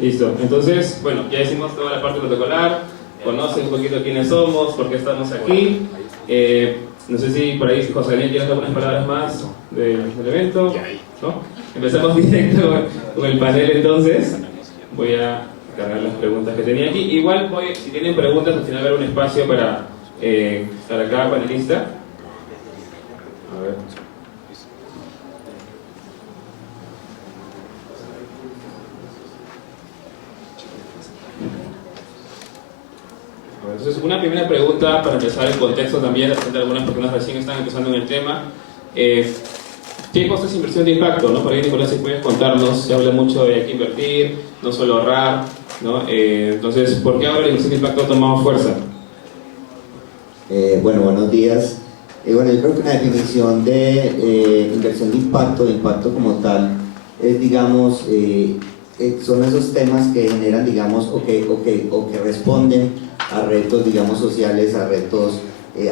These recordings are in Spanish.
Listo, entonces, bueno, ya hicimos toda la parte protocolar, conocen un poquito quiénes somos, por qué estamos aquí. No sé si por ahí José Daniel quiere algunas palabras más del evento, ¿no? Empezamos directo con el panel entonces. Voy a cargar las preguntas que tenía aquí. Igual, si tienen preguntas, al final habrá un espacio para cada panelista. A ver. Entonces, una primera pregunta para empezar el contexto también, algunas personas recién están empezando en el tema. ¿Qué cosa es inversión de impacto? ¿No? Por ahí, Nicolás, si puedes contarnos, se habla mucho de hay que invertir, no solo ahorrar, ¿no? Entonces, ¿por qué ahora la inversión de impacto ha tomado fuerza? Bueno, buenos días. Bueno, yo creo que una definición de inversión de impacto como tal, es, digamos, son esos temas que generan, digamos, o que responden a retos, digamos, sociales, a retos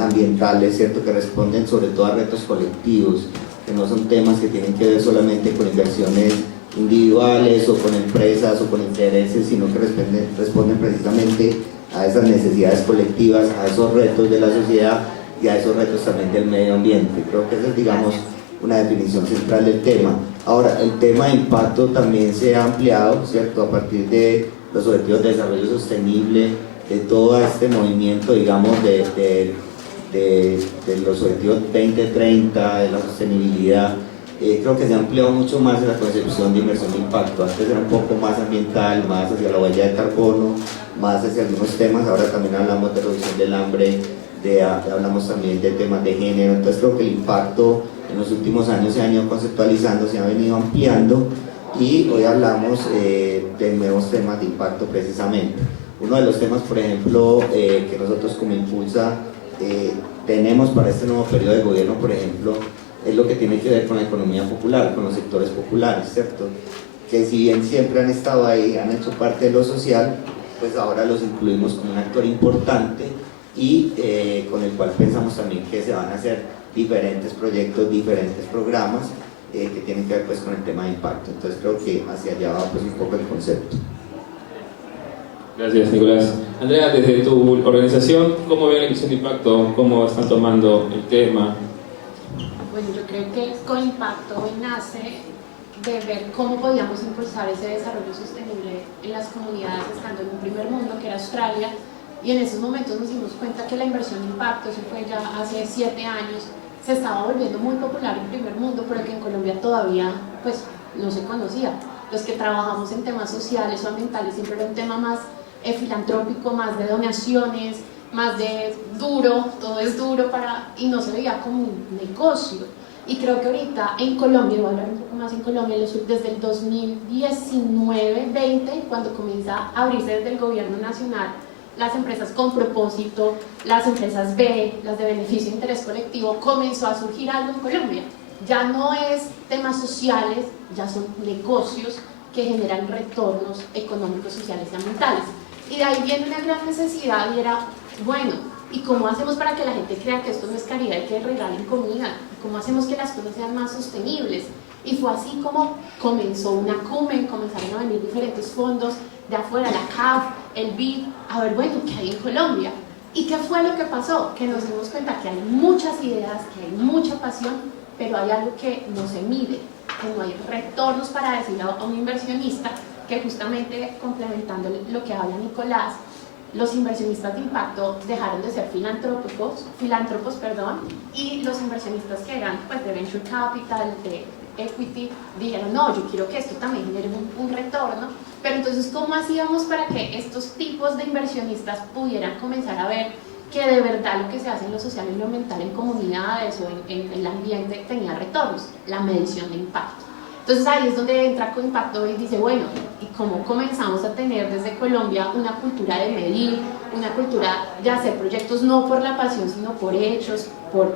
ambientales, ¿cierto? Que responden sobre todo a retos colectivos, que no son temas que tienen que ver solamente con inversiones individuales o con empresas o con intereses, sino que responden precisamente a esas necesidades colectivas, a esos retos de la sociedad y a esos retos también del medio ambiente. Creo que esa es, digamos, una definición central del tema. Ahora, el tema de impacto también se ha ampliado, ¿cierto? A partir de los objetivos de desarrollo sostenible, de todo este movimiento, digamos, de los objetivos 2030, de la sostenibilidad. Creo que se ha ampliado mucho más la concepción de inversión de impacto. Antes era un poco más ambiental, más hacia la huella de carbono, más hacia algunos temas. Ahora también hablamos de reducción del hambre, hablamos también de temas de género. Entonces creo que el impacto en los últimos años se ha ido conceptualizando, se ha venido ampliando, y hoy hablamos de nuevos temas de impacto precisamente. Uno de los temas, por ejemplo, que nosotros como Impulsa tenemos para este nuevo periodo de gobierno, por ejemplo, es lo que tiene que ver con la economía popular, con los sectores populares, ¿cierto? Que si bien siempre han estado ahí, han hecho parte de lo social, pues ahora los incluimos como un actor importante y con el cual pensamos también que se van a hacer diferentes proyectos, diferentes programas que tienen que ver pues con el tema de impacto. Entonces creo que hacia allá va pues un poco el concepto. Gracias, Nicolás. Andrea, desde tu organización, ¿cómo ven la inversión de impacto? ¿Cómo están tomando el tema? Bueno, yo creo que Coimpacto hoy nace de ver cómo podíamos impulsar ese desarrollo sostenible en las comunidades estando en un primer mundo que era Australia, y en esos momentos nos dimos cuenta que la inversión de impacto, eso fue ya hace 7 años, se estaba volviendo muy popular en primer mundo, pero que en Colombia todavía pues no se conocía. Los que trabajamos en temas sociales o ambientales siempre era un tema más filantrópico, más de donaciones, más de duro, todo es duro y no se veía como un negocio. Y creo que ahorita en Colombia, voy a hablar un poco más en Colombia, desde el 2019-20, cuando comienza a abrirse desde el gobierno nacional las empresas con propósito, las empresas B, las de beneficio e interés colectivo, comenzó a surgir algo en Colombia. Ya no es temas sociales, ya son negocios que generan retornos económicos, sociales y ambientales. Y de ahí viene una gran necesidad, y era, bueno, ¿y cómo hacemos para que la gente crea que esto no es caridad y que regalen comida? ¿Cómo hacemos que las cosas sean más sostenibles? Y fue así como comenzó una CUMEN, comenzaron a venir diferentes fondos de afuera, la CAF, el BID, a ver, bueno, ¿qué hay en Colombia? ¿Y qué fue lo que pasó? Que nos dimos cuenta que hay muchas ideas, que hay mucha pasión, pero hay algo que no se mide, que no hay retornos para decirle a un inversionista, que justamente complementando lo que habla Nicolás, los inversionistas de impacto dejaron de ser filántropos, y los inversionistas que eran pues, de venture capital, de equity, dijeron, no, yo quiero que esto también genere un retorno. Pero entonces, ¿cómo hacíamos para que estos tipos de inversionistas pudieran comenzar a ver que de verdad lo que se hace en lo social y lo ambiental en comunidades o en el ambiente tenía retornos? La medición de impacto. Entonces ahí es donde entra Coimpacto y dice, bueno, ¿y cómo comenzamos a tener desde Colombia una cultura de medir, una cultura de hacer proyectos no por la pasión, sino por hechos, por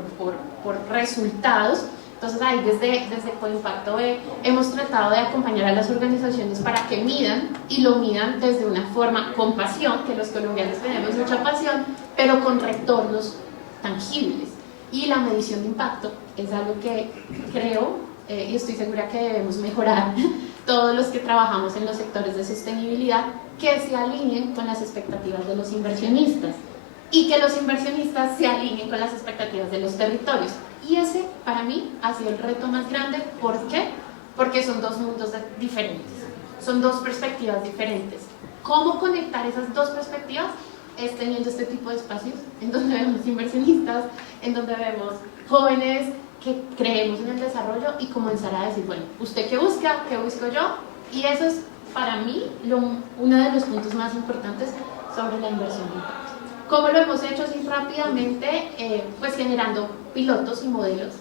resultados? Entonces ahí desde Coimpacto hemos tratado de acompañar a las organizaciones para que midan, y lo midan desde una forma con pasión, que los colombianos tenemos mucha pasión, pero con retornos tangibles. Y la medición de impacto es algo que creo y estoy segura que debemos mejorar todos los que trabajamos en los sectores de sostenibilidad, que se alineen con las expectativas de los inversionistas y que los inversionistas se alineen con las expectativas de los territorios. Y ese, para mí, ha sido el reto más grande. ¿Por qué? Porque son dos mundos diferentes, son dos perspectivas diferentes. ¿Cómo conectar esas dos perspectivas? Es teniendo este tipo de espacios en donde vemos inversionistas, en donde vemos jóvenes que creemos en el desarrollo y comenzar a decir, bueno, ¿usted qué busca? ¿Qué busco yo? Y eso es para mí uno de los puntos más importantes sobre la inversión de impacto. ¿Cómo lo hemos hecho así rápidamente? Pues generando pilotos y modelos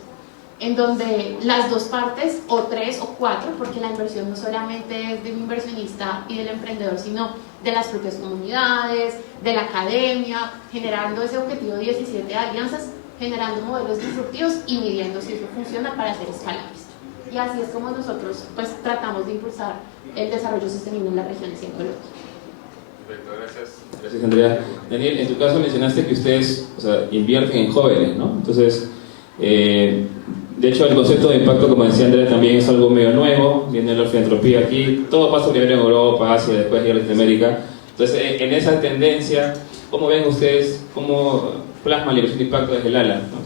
en donde las dos partes, o tres o cuatro, porque la inversión no solamente es del inversionista y del emprendedor, sino de las propias comunidades, de la academia, generando ese objetivo 17 de alianzas, generando modelos disruptivos y midiendo si eso funciona para hacer escalables. Y así es como nosotros pues tratamos de impulsar el desarrollo sostenible en las regiones y en Colombia. Perfecto, gracias. Gracias, Andrea. Daniel, en tu caso mencionaste que ustedes, o sea, invierten en jóvenes, ¿no? Entonces, de hecho, el concepto de impacto, como decía Andrea, también es algo medio nuevo. Viene la filantropía aquí, todo pasa primero en Europa, Asia, después llega a Latinoamérica. Entonces, en esa tendencia, ¿cómo ven ustedes, cómo plasma la inversión de impacto desde el ALA, ¿no?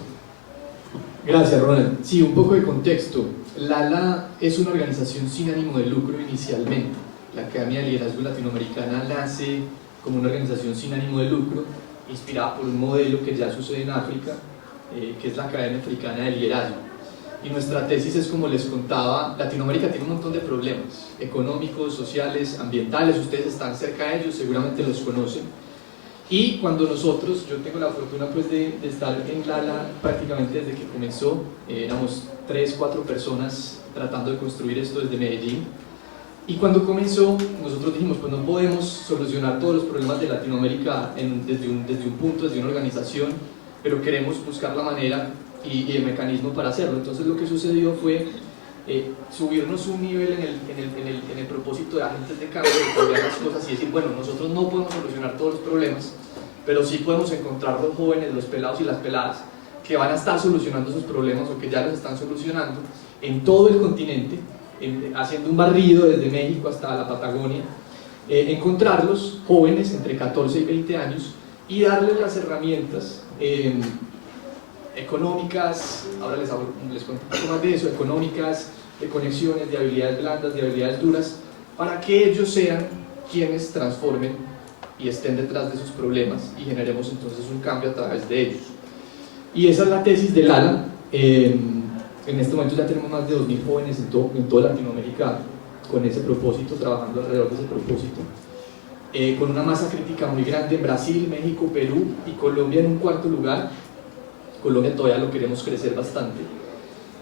Gracias, Ronald. Sí, un poco de contexto. LALA es una organización sin ánimo de lucro inicialmente. La Academia de Liderazgo Latinoamericana nace como una organización sin ánimo de lucro, inspirada por un modelo que ya sucede en África, que es la Academia Africana de Liderazgo. Y nuestra tesis es, como les contaba, Latinoamérica tiene un montón de problemas económicos, sociales, ambientales. Ustedes están cerca de ellos, seguramente los conocen. Y cuando nosotros, yo tengo la fortuna pues de estar en LALA prácticamente desde que comenzó, éramos 3, 4 personas tratando de construir esto desde Medellín. Y cuando comenzó, nosotros dijimos, pues no podemos solucionar todos los problemas de Latinoamérica desde un punto, desde una organización, pero queremos buscar la manera y el mecanismo para hacerlo. Entonces lo que sucedió fue subirnos un nivel en el propósito de agentes de cambio, de cambiar las cosas y decir, bueno, nosotros no podemos solucionar todos los problemas, pero sí podemos encontrar los jóvenes, los pelados y las peladas que van a estar solucionando esos problemas o que ya los están solucionando en todo el continente, haciendo un barrido desde México hasta la Patagonia, encontrarlos jóvenes entre 14 y 20 años y darles las herramientas económicas, ahora les cuento un poco más de eso, económicas, de conexiones, de habilidades blandas, de habilidades duras, para que ellos sean quienes transformen y estén detrás de sus problemas y generemos entonces un cambio a través de ellos. Y esa es la tesis del ALA. En este momento ya tenemos más de 2.000 jóvenes en toda Latinoamérica con ese propósito, trabajando alrededor de ese propósito, con una masa crítica muy grande en Brasil, México, Perú y Colombia en un cuarto lugar. Colombia todavía lo queremos crecer bastante,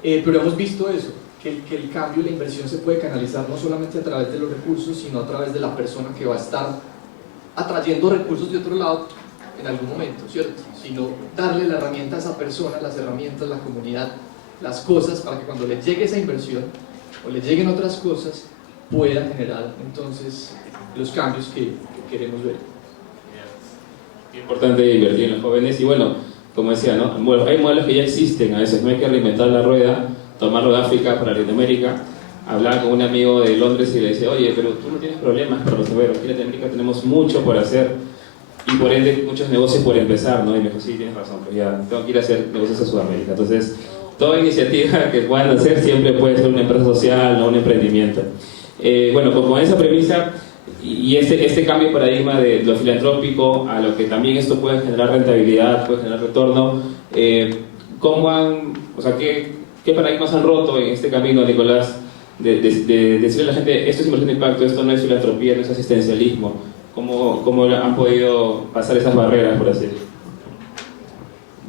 pero hemos visto eso, que el cambio y la inversión se puede canalizar no solamente a través de los recursos, sino a través de la persona que va a estar atrayendo recursos de otro lado en algún momento, ¿cierto? Sino darle la herramienta a esa persona, las herramientas, la comunidad, las cosas, para que cuando le llegue esa inversión o le lleguen otras cosas, pueda generar entonces los cambios que queremos ver. Es importante invertir en los jóvenes y bueno, como decía, ¿no? Hay modelos que ya existen, a veces no hay que reinventar la rueda, tomarlo de África para Latinoamérica. Hablaba con un amigo de Londres y le decía, oye, pero tú no tienes problemas para resolver, aquí en Latinoamérica tenemos mucho por hacer y por ende muchos negocios por empezar, ¿no? Y me dijo, sí, tienes razón, pues ya tengo que ir a hacer negocios a Sudamérica. Entonces, toda iniciativa que puedan hacer siempre puede ser una empresa social, no un emprendimiento. Bueno, con esa premisa y este cambio de paradigma de lo filantrópico a lo que también esto puede generar rentabilidad, puede generar retorno, ¿cómo o sea, qué paradigmas han roto en este camino, Nicolás, de decirle a la gente, esto es inversión de impacto, esto no es filantropía, no es asistencialismo? ¿Cómo han podido pasar esas barreras, por así decirlo?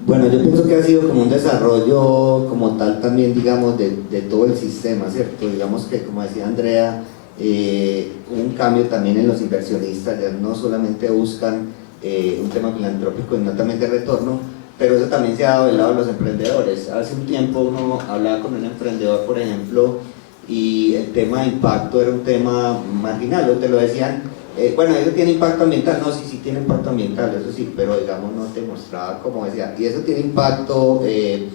Bueno, yo pienso que ha sido como un desarrollo como tal también, digamos, de todo el sistema, ¿cierto? Digamos que, como decía Andrea, un cambio también en los inversionistas, ya no solamente buscan un tema filantrópico y no también de retorno, pero eso también se ha dado del lado de los emprendedores. Hace un tiempo uno hablaba con un emprendedor, por ejemplo, y el tema de impacto era un tema marginal, o te lo decían, bueno, eso tiene impacto ambiental, no, sí tiene impacto ambiental, eso sí, pero digamos no te mostraba como decía, y eso tiene impacto de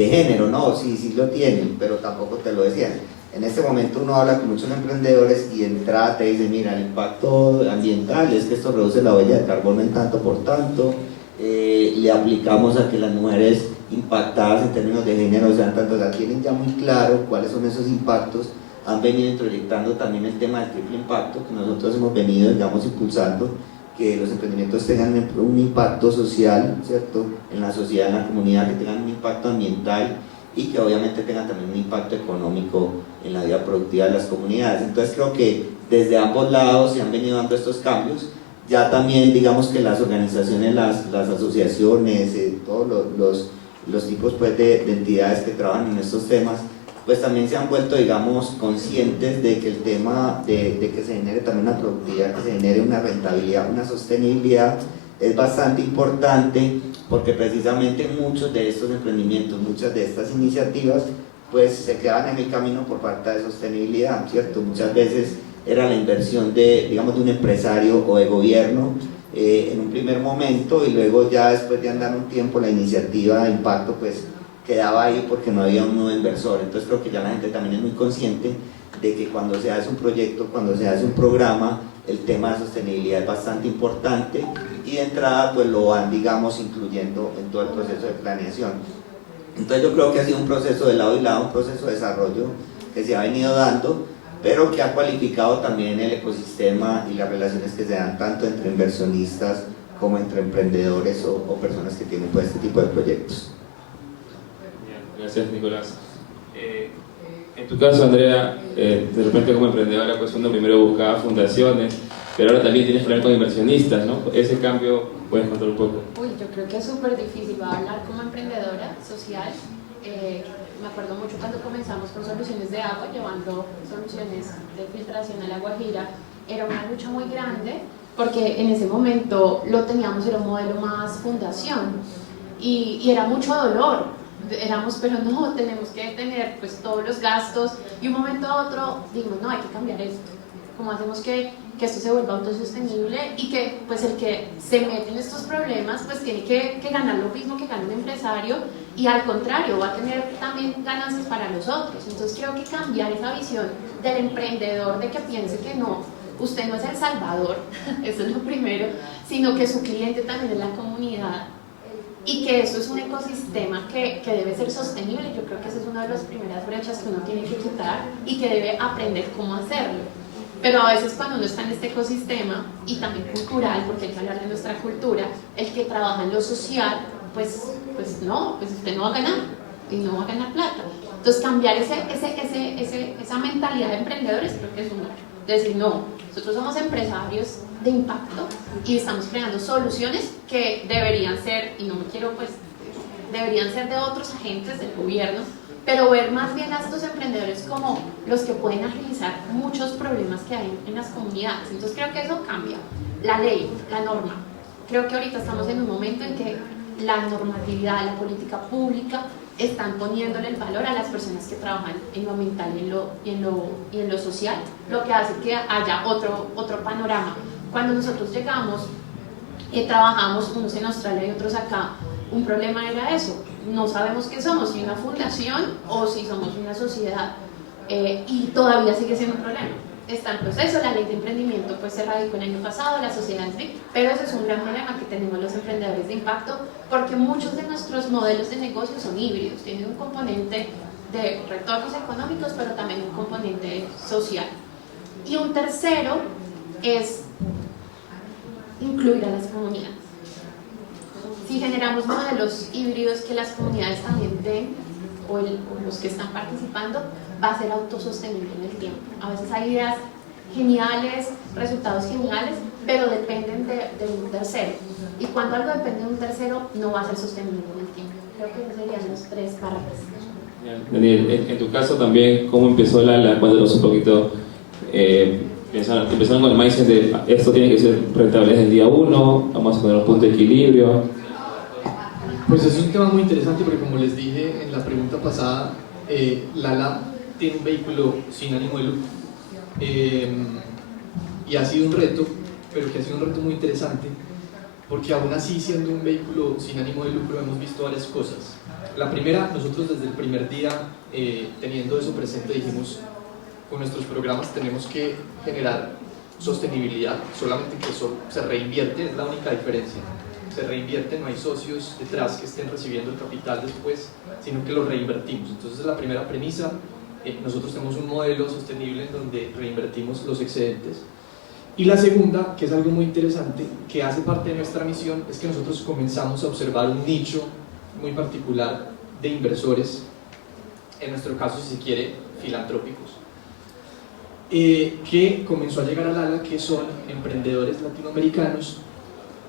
de género, no, sí, sí lo tienen, pero tampoco te lo decían. En este momento uno habla con muchos emprendedores y de entrada te dicen, mira, el impacto ambiental es que esto reduce la huella de carbono en tanto por tanto, le aplicamos a que las mujeres impactadas en términos de género sean tanto, o sea, tienen ya muy claro cuáles son esos impactos, han venido introyectando también el tema del triple impacto que nosotros hemos venido, digamos, impulsando, que los emprendimientos tengan un impacto social, ¿cierto?, en la sociedad, en la comunidad, que tengan un impacto ambiental y que obviamente tengan también un impacto económico en la vida productiva de las comunidades. Entonces creo que desde ambos lados se han venido dando estos cambios. Ya también digamos que las organizaciones, las asociaciones, todos los tipos pues, de entidades que trabajan en estos temas, pues también se han vuelto, digamos, conscientes de que el tema de que se genere también una productividad, que se genere una rentabilidad, una sostenibilidad, es bastante importante, porque precisamente muchos de estos emprendimientos, muchas de estas iniciativas, pues se quedan en el camino por falta de sostenibilidad, ¿cierto? Muchas veces era la inversión de, digamos, de un empresario o de gobierno en un primer momento, y luego ya después de andar un tiempo la iniciativa de impacto pues quedaba ahí porque no había un nuevo inversor. Entonces creo que ya la gente también es muy consciente de que cuando se hace un proyecto, cuando se hace un programa, el tema de sostenibilidad es bastante importante, y de entrada pues lo van, digamos, incluyendo en todo el proceso de planeación. Entonces yo creo que ha sido un proceso de lado y lado, un proceso de desarrollo que se ha venido dando, pero que ha cualificado también el ecosistema y las relaciones que se dan tanto entre inversionistas como entre emprendedores o personas que tienen pues, este tipo de proyectos. Gracias, Nicolás. En tu caso, Andrea, de repente como emprendedora, pues uno primero buscaba fundaciones, pero ahora también tienes que hablar con inversionistas, ¿no? Ese cambio, ¿puedes contar un poco? Uy, yo creo que es súper difícil. Voy a hablar como emprendedora social. Me acuerdo mucho cuando comenzamos con soluciones de agua, llevando soluciones de filtración a La Guajira. Era una lucha muy grande, porque en ese momento lo teníamos, era un modelo más fundación, y era mucho dolor. Éramos, pero no, tenemos que tener pues todos los gastos, y un momento a otro dijimos, no, hay que cambiar esto. ¿Cómo hacemos que esto se vuelva autosostenible y que pues el que se mete en estos problemas pues tiene que ganar lo mismo que gana un empresario, y al contrario va a tener también ganancias para los otros? Entonces creo que cambiar esa visión del emprendedor, de que piense que no, usted no es el salvador, eso es lo primero, sino que su cliente también es la comunidad, y que eso es un ecosistema que debe ser sostenible. Yo creo que esa es una de las primeras brechas que uno tiene que quitar y que debe aprender cómo hacerlo. Pero a veces cuando uno está en este ecosistema, y también cultural, porque hay que hablar de nuestra cultura, el que trabaja en lo social, pues no, pues usted no va a ganar, y no va a ganar plata. Entonces cambiar esa mentalidad de emprendedores creo que es uno. Decir, no, nosotros somos empresarios de impacto y estamos creando soluciones que deberían ser, y no me quiero pues, deberían ser de otros agentes del gobierno, pero ver más bien a estos emprendedores como los que pueden agilizar muchos problemas que hay en las comunidades. Entonces creo que eso cambia. La ley, la norma. Creo que ahorita estamos en un momento en que la normatividad, la política pública están poniéndole el valor a las personas que trabajan en lo ambiental y en lo social, lo que hace que haya otro panorama. Cuando nosotros llegamos, trabajamos unos en Australia y otros acá, un problema era eso, no sabemos qué somos, si una fundación o si somos una sociedad, y todavía sigue siendo un problema. Está en proceso, la ley de emprendimiento pues se radicó el año pasado, la sociedad es BIC, pero ese es un gran problema que tenemos los emprendedores de impacto, porque muchos de nuestros modelos de negocio son híbridos, tienen un componente de retornos económicos, pero también un componente social. Y un tercero es incluir a las comunidades. Si generamos modelos híbridos que las comunidades también den, o los que están participando, va a ser autosostenible en el tiempo. A veces hay ideas geniales, resultados geniales, pero dependen de un tercero. Y cuando algo depende de un tercero, no va a ser sostenible en el tiempo. Creo que esos serían los tres partes. Daniel, en tu caso también, ¿cómo empezó cuéntanos un poquito? Empezaron con el mindset de esto tiene que ser rentable desde el día 1, vamos a poner un punto de equilibrio. Pues es un tema muy interesante, porque como les dije en la pregunta pasada, Lala tiene un vehículo sin ánimo de lucro, y ha sido un reto, pero que ha sido un reto muy interesante, porque aún así, siendo un vehículo sin ánimo de lucro, hemos visto varias cosas. La primera, nosotros desde el primer día, teniendo eso presente, dijimos, con nuestros programas tenemos que generar sostenibilidad, solamente que eso se reinvierte, es la única diferencia. Se reinvierte, no hay socios detrás que estén recibiendo el capital después, sino que lo reinvertimos. Entonces, la primera premisa, nosotros tenemos un modelo sostenible en donde reinvertimos los excedentes. Y la segunda, que es algo muy interesante, que hace parte de nuestra misión, es que nosotros comenzamos a observar un nicho muy particular de inversores, en nuestro caso, si se quiere, filantrópicos, que comenzó a llegar al ALA, que son emprendedores latinoamericanos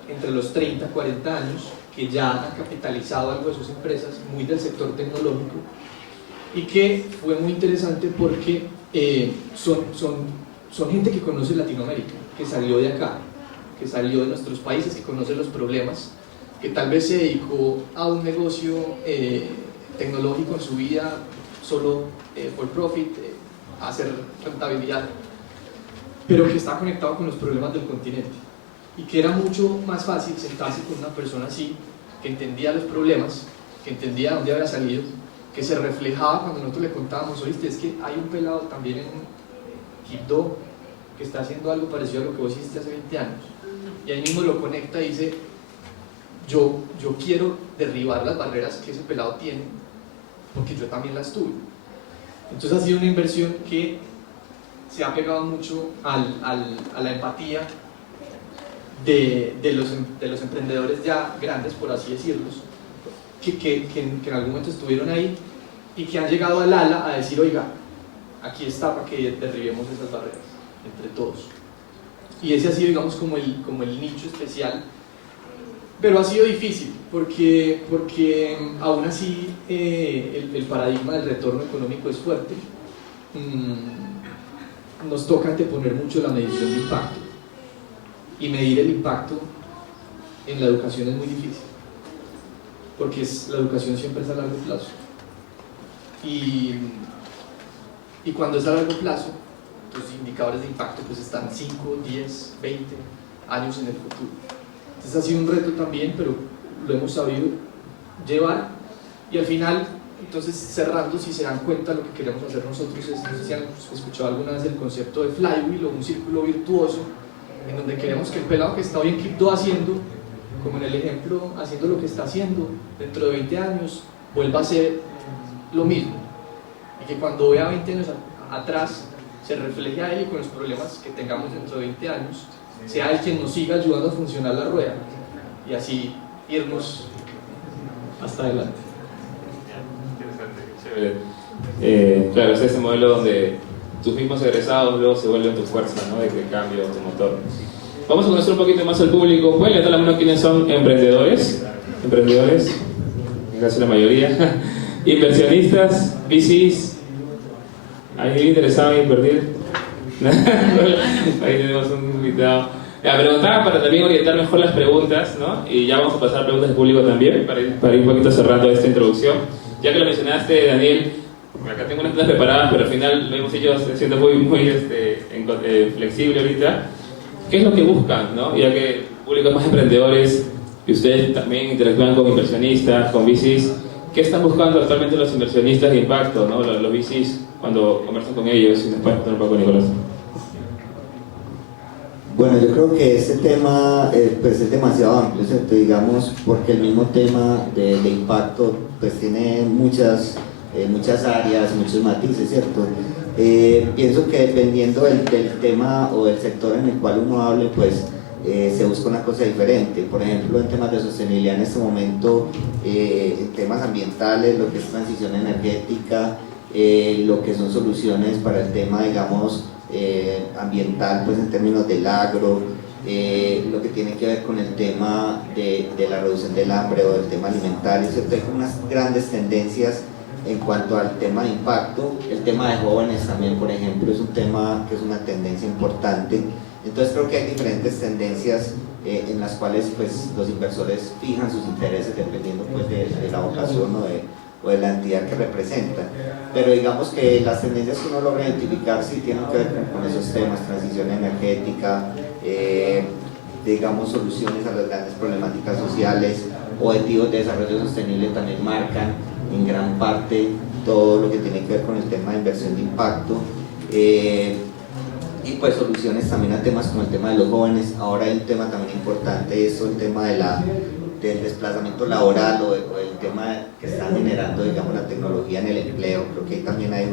entre los 30 y 40 años, que ya han capitalizado algo de sus empresas, muy del sector tecnológico, y que fue muy interesante porque son gente que conoce Latinoamérica, que salió de acá, que salió de nuestros países, que conoce los problemas, que tal vez se dedicó a un negocio tecnológico en su vida, solo for profit, a hacer rentabilidad, pero que está conectado con los problemas del continente, y que era mucho más fácil sentarse con una persona así, que entendía los problemas, que entendía dónde había salido, que se reflejaba cuando nosotros le contábamos, oíste, es que hay un pelado también en Quibdó que está haciendo algo parecido a lo que vos hiciste hace 20 años, y ahí mismo lo conecta y dice, yo quiero derribar las barreras que ese pelado tiene, porque yo también las tuve. Entonces ha sido una inversión que se ha pegado mucho a la empatía de los emprendedores ya grandes, por así decirlos, que en algún momento estuvieron ahí y que han llegado al ALA a decir, oiga, aquí está para que derribemos esas barreras entre todos. Y ese ha sido, digamos, como el nicho especial, pero ha sido difícil porque aún así el paradigma del retorno económico es fuerte. Nos toca anteponer mucho la medición de impacto, y medir el impacto en la educación es muy difícil, porque la educación siempre es a largo plazo, y cuando es a largo plazo, los indicadores de impacto pues están 5, 10, 20 años en el futuro. Entonces ha sido un reto también, pero lo hemos sabido llevar, y al final, entonces cerrando, si se dan cuenta, lo que queremos hacer nosotros es, no sé si han escuchado alguna vez el concepto de flywheel o un círculo virtuoso, en donde queremos que el pelado que está hoy en Quibdó haciendo, como en el ejemplo, haciendo lo que está haciendo, dentro de 20 años vuelva a hacer lo mismo, y que cuando vea 20 años atrás se refleje a él, y con los problemas que tengamos dentro de 20 años sea él quien nos siga ayudando a funcionar la rueda, y así irnos hasta adelante. Chévere. Claro, es ese modelo donde tus mismos egresados luego se vuelven tu fuerza, ¿no? De cambio, tu motor. Vamos a conocer un poquito más al público. ¿Pueden levantar la mano quiénes son emprendedores? Emprendedores, casi la mayoría. Inversionistas, VCs. ¿Alguien interesado en invertir? Ahí tenemos un invitado. La preguntaba para también orientar mejor las preguntas, ¿no? Y ya vamos a pasar a preguntas del público también, para ir un poquito cerrando esta introducción. Ya que lo mencionaste, Daniel, acá tengo unas preguntas preparadas, pero al final lo hemos hecho siendo muy flexible ahorita. ¿Qué es lo que buscan, no? Ya que el público es más emprendedores y ustedes también interactúan con inversionistas, con VCs, ¿qué están buscando actualmente los inversionistas de impacto, ¿no? Los VCs, cuando conversan con ellos? Y después un poco, Nicolás. Bueno, yo creo que este tema pues es demasiado amplio, ¿cierto? Digamos, porque el mismo tema de impacto pues tiene muchas áreas, muchos matices, ¿cierto? Pienso que dependiendo del tema o del sector en el cual uno hable, pues se busca una cosa diferente. Por ejemplo, en temas de sostenibilidad en este momento, en temas ambientales, lo que es transición energética, lo que son soluciones para el tema, digamos, ambiental, pues en términos del agro, lo que tiene que ver con el tema de la reducción del hambre o del tema alimentario, ¿cierto? Hay unas grandes tendencias en cuanto al tema de impacto. El tema de jóvenes también, por ejemplo, es un tema que es una tendencia importante. Entonces creo que hay diferentes tendencias en las cuales pues los inversores fijan sus intereses dependiendo pues de la vocación o de la entidad que representan, pero digamos que las tendencias que uno logra identificar sí tienen que ver con esos temas: transición energética, digamos, soluciones a las grandes problemáticas sociales. Objetivos de desarrollo sostenible también marcan en gran parte todo lo que tiene que ver con el tema de inversión de impacto. Y pues soluciones también a temas como el tema de los jóvenes. Ahora hay un tema también importante, eso, el tema de del desplazamiento laboral o el tema que está generando, digamos, la tecnología en el empleo. Creo que ahí también hay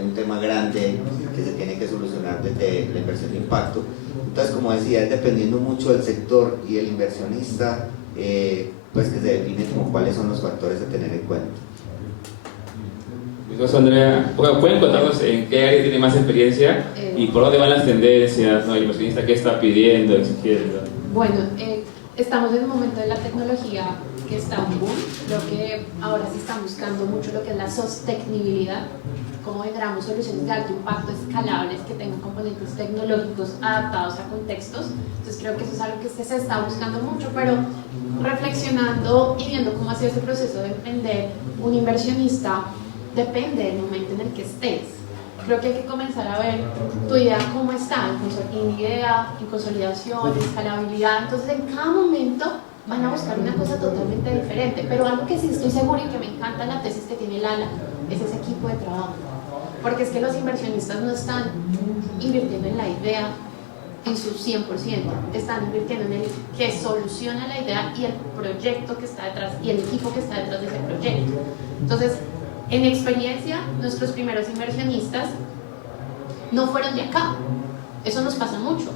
un tema grande que se tiene que solucionar desde la inversión de impacto. Entonces, como decía, es dependiendo mucho del sector y el inversionista, pues que se define como cuáles son los factores a tener en cuenta. Entonces, Andrea, ¿pueden contarnos en qué área tiene más experiencia y por dónde van las tendencias, ¿no? El inversionista qué está pidiendo, exigiendo? Bueno, estamos en un momento de la tecnología que está un boom. Creo que ahora se está buscando mucho lo que es la sostenibilidad, cómo generamos soluciones de alto impacto escalables que tengan componentes tecnológicos adaptados a contextos. Entonces creo que eso es algo que se está buscando mucho, pero reflexionando y viendo cómo ha sido ese proceso de emprender un inversionista, depende del momento en el que estés. Creo que hay que comenzar a ver tu idea cómo está, en idea, en consolidación, en escalabilidad. Entonces en cada momento van a buscar una cosa totalmente diferente, pero algo que sí estoy segura y que me encanta la tesis que tiene Lala es ese equipo de trabajo, porque es que los inversionistas no están invirtiendo en la idea en su 100%, están invirtiendo en el que soluciona la idea y el proyecto que está detrás y el equipo que está detrás de ese proyecto. Entonces, en experiencia, nuestros primeros inversionistas no fueron de acá. Eso nos pasa mucho.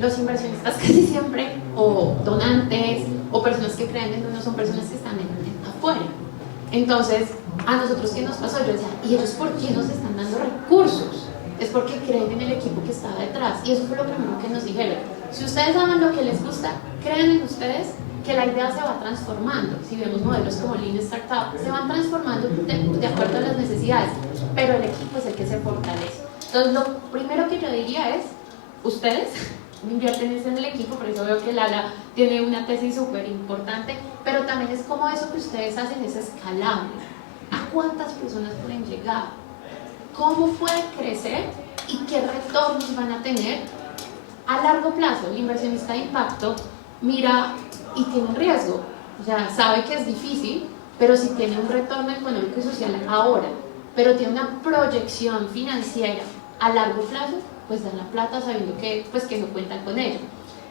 Los inversionistas casi siempre, o donantes, o personas que creen en uno, son personas que están afuera. Entonces, a nosotros, ¿qué nos pasó? Yo decía, ¿y ellos por qué nos están dando recursos? Es porque creen en el equipo que está detrás. Y eso fue lo primero que nos dijeron. Si ustedes aman lo que les gusta, crean en ustedes, que la idea se va transformando. Si vemos modelos como Lean Startup, se van transformando de acuerdo a las necesidades, pero el equipo es el que se fortalece. Entonces, lo primero que yo diría es, ustedes invierten en el equipo, por eso veo que Lala tiene una tesis súper importante, pero también es como eso que ustedes hacen es escalable. ¿A cuántas personas pueden llegar? ¿Cómo pueden crecer? ¿Y qué retornos van a tener a largo plazo? El inversionista de impacto mira y tiene un riesgo, o sea, sabe que es difícil, pero si tiene un retorno económico y social ahora, pero tiene una proyección financiera a largo plazo, pues dan la plata sabiendo que, pues, que no cuentan con ello.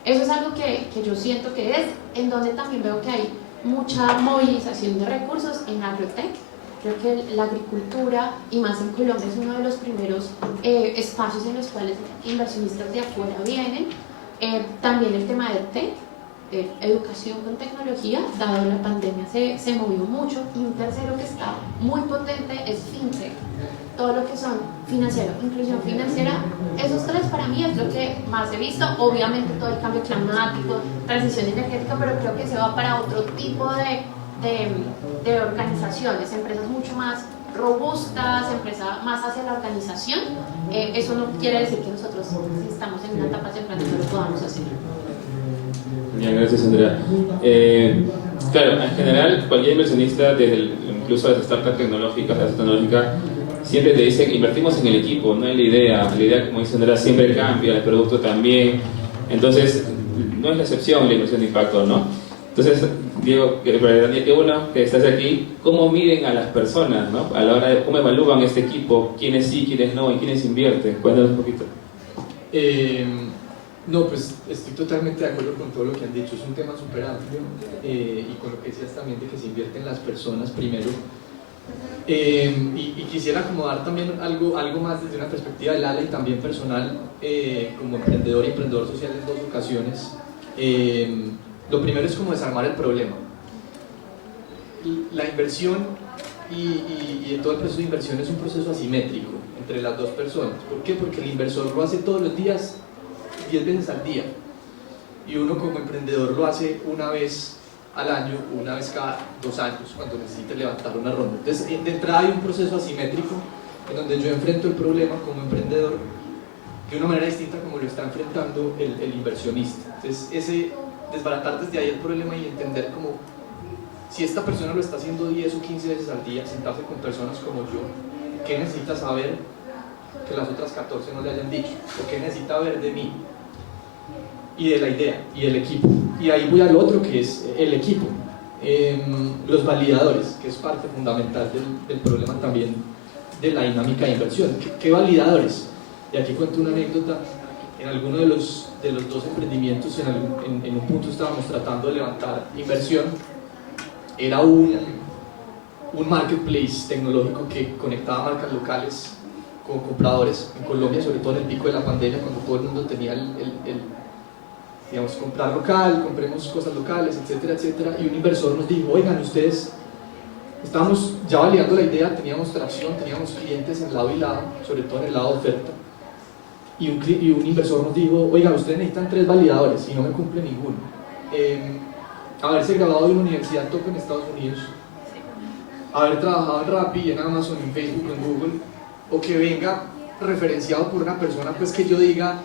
Eso es algo que yo siento que es en donde también veo que hay mucha movilización de recursos en agrotech. Creo que la agricultura, y más en Colombia, es uno de los primeros espacios en los cuales inversionistas de afuera vienen. También el tema de tech, educación con tecnología, dado la pandemia se movió mucho. Y un tercero que está muy potente es fintech, todo lo que son financiero, inclusión financiera. Esos tres para mí es lo que más he visto. Obviamente todo el cambio climático, transición energética, pero creo que se va para otro tipo de organizaciones, empresas mucho más robustas, empresas más hacia la organización. Eso no quiere decir que nosotros, si estamos en una etapa temprana, no lo podamos hacer. Bien, gracias, Andrea. Claro, en general, cualquier inversionista, incluso las startups tecnológicas, siempre te dice que invertimos en el equipo, no en la idea. La idea, como dice Andrea, siempre cambia, el producto también. Entonces, no es la excepción la inversión de impacto, ¿no? Entonces, Diego, Daniel, qué bueno que estás aquí. ¿Cómo miden a las personas, ¿no? A la hora de cómo evalúan este equipo? ¿Quiénes sí, quiénes no? ¿Y quiénes invierten? Cuéntanos un poquito. No, pues estoy totalmente de acuerdo con todo lo que han dicho. Es un tema súper amplio y con lo que decías también de que se invierten las personas primero. Y quisiera acomodar también algo más desde una perspectiva de Lala y también personal, como emprendedor y emprendedor social en dos ocasiones. Lo primero es como desarmar el problema. La inversión y todo el proceso de inversión es un proceso asimétrico entre las dos personas. ¿Por qué? Porque el inversor lo hace todos los días, 10 veces al día, y uno como emprendedor lo hace una vez al año, una vez cada 2 años, cuando necesite levantar una ronda. Entonces, de entrada hay un proceso asimétrico en donde yo enfrento el problema como emprendedor de una manera distinta como lo está enfrentando el inversionista. Entonces, desbaratar desde ahí el problema y entender como si esta persona lo está haciendo 10 o 15 veces al día, sentarse con personas como yo, ¿qué necesita saber que las otras 14 no le hayan dicho? ¿O qué necesita ver de mí? y de la idea y del equipo. Y ahí voy al otro, que es el equipo. Los validadores, que es parte fundamental del problema también de la dinámica de inversión. ¿Qué validadores? Y aquí cuento una anécdota. En alguno de los dos emprendimientos, en un punto estábamos tratando de levantar inversión. Era un marketplace tecnológico que conectaba marcas locales con compradores en Colombia, sobre todo en el pico de la pandemia, cuando todo el mundo tenía digamos, comprar local, compremos cosas locales, etcétera, etcétera. Y un inversor nos dijo: oigan, ustedes, estábamos ya validando la idea, teníamos tracción, teníamos clientes en lado y lado, sobre todo en el lado de oferta. Y un inversor nos dijo: oigan, ustedes necesitan 3 validadores y no me cumple ninguno. Haberse graduado de una universidad top en Estados Unidos, haber trabajado en Rappi, en Amazon, en Facebook, en Google, o que venga referenciado por una persona pues que yo diga: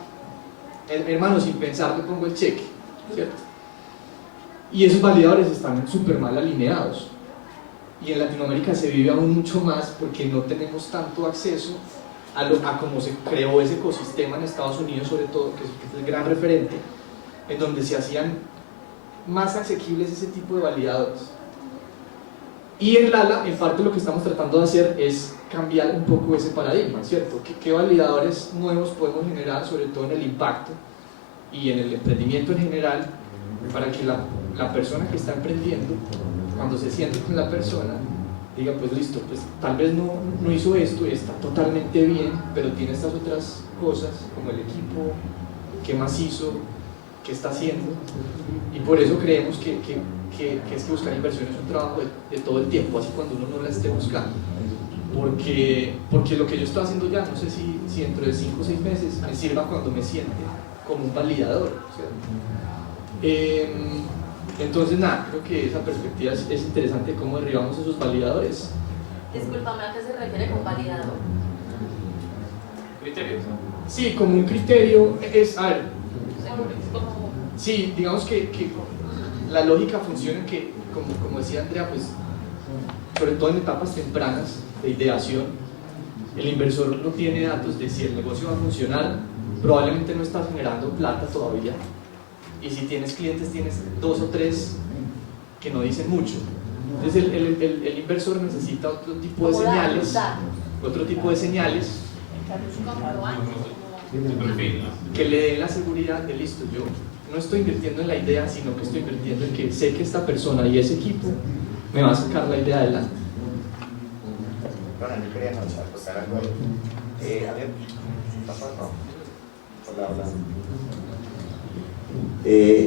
hermano, sin pensar le pongo el cheque, ¿cierto? Y esos validadores están súper mal alineados, y en Latinoamérica se vive aún mucho más porque no tenemos tanto acceso a cómo se creó ese ecosistema en Estados Unidos, sobre todo, que es el gran referente, en donde se hacían más asequibles ese tipo de validadores. Y en Lala, en parte lo que estamos tratando de hacer es cambiar un poco ese paradigma, ¿cierto? ¿Qué validadores nuevos podemos generar, sobre todo en el impacto y en el emprendimiento en general, para que la persona que está emprendiendo, cuando se siente con la persona, diga: pues listo, pues tal vez no hizo esto y está totalmente bien, pero tiene estas otras cosas, como el equipo, qué más hizo, qué está haciendo. Y por eso creemos que es que buscar inversión es un trabajo de todo el tiempo, así cuando uno no la esté buscando. Porque lo que yo estoy haciendo ya, no sé si dentro de 5 o 6 meses me sirva cuando me siente como un validador, ¿cierto? Entonces nada, creo que esa perspectiva es interesante, cómo derribamos esos validadores. Discúlpame, ¿a qué se refiere con validador? ¿Criterios? Sí, como un criterio es, a ver, sí, digamos que la lógica funciona en que, como decía Andrea, pues sobre todo en etapas tempranas de ideación, el inversor no tiene datos de si el negocio va a funcionar, probablemente no está generando plata todavía, y si tienes clientes tienes 2 o 3 que no dicen mucho. Entonces el inversor necesita otro tipo de señales, que le den la seguridad de: listo, yo no estoy invirtiendo en la idea, sino que estoy invirtiendo en que sé que esta persona y ese equipo me va a sacar la idea adelante. Bueno, yo quería acotar algo ahí. A ver,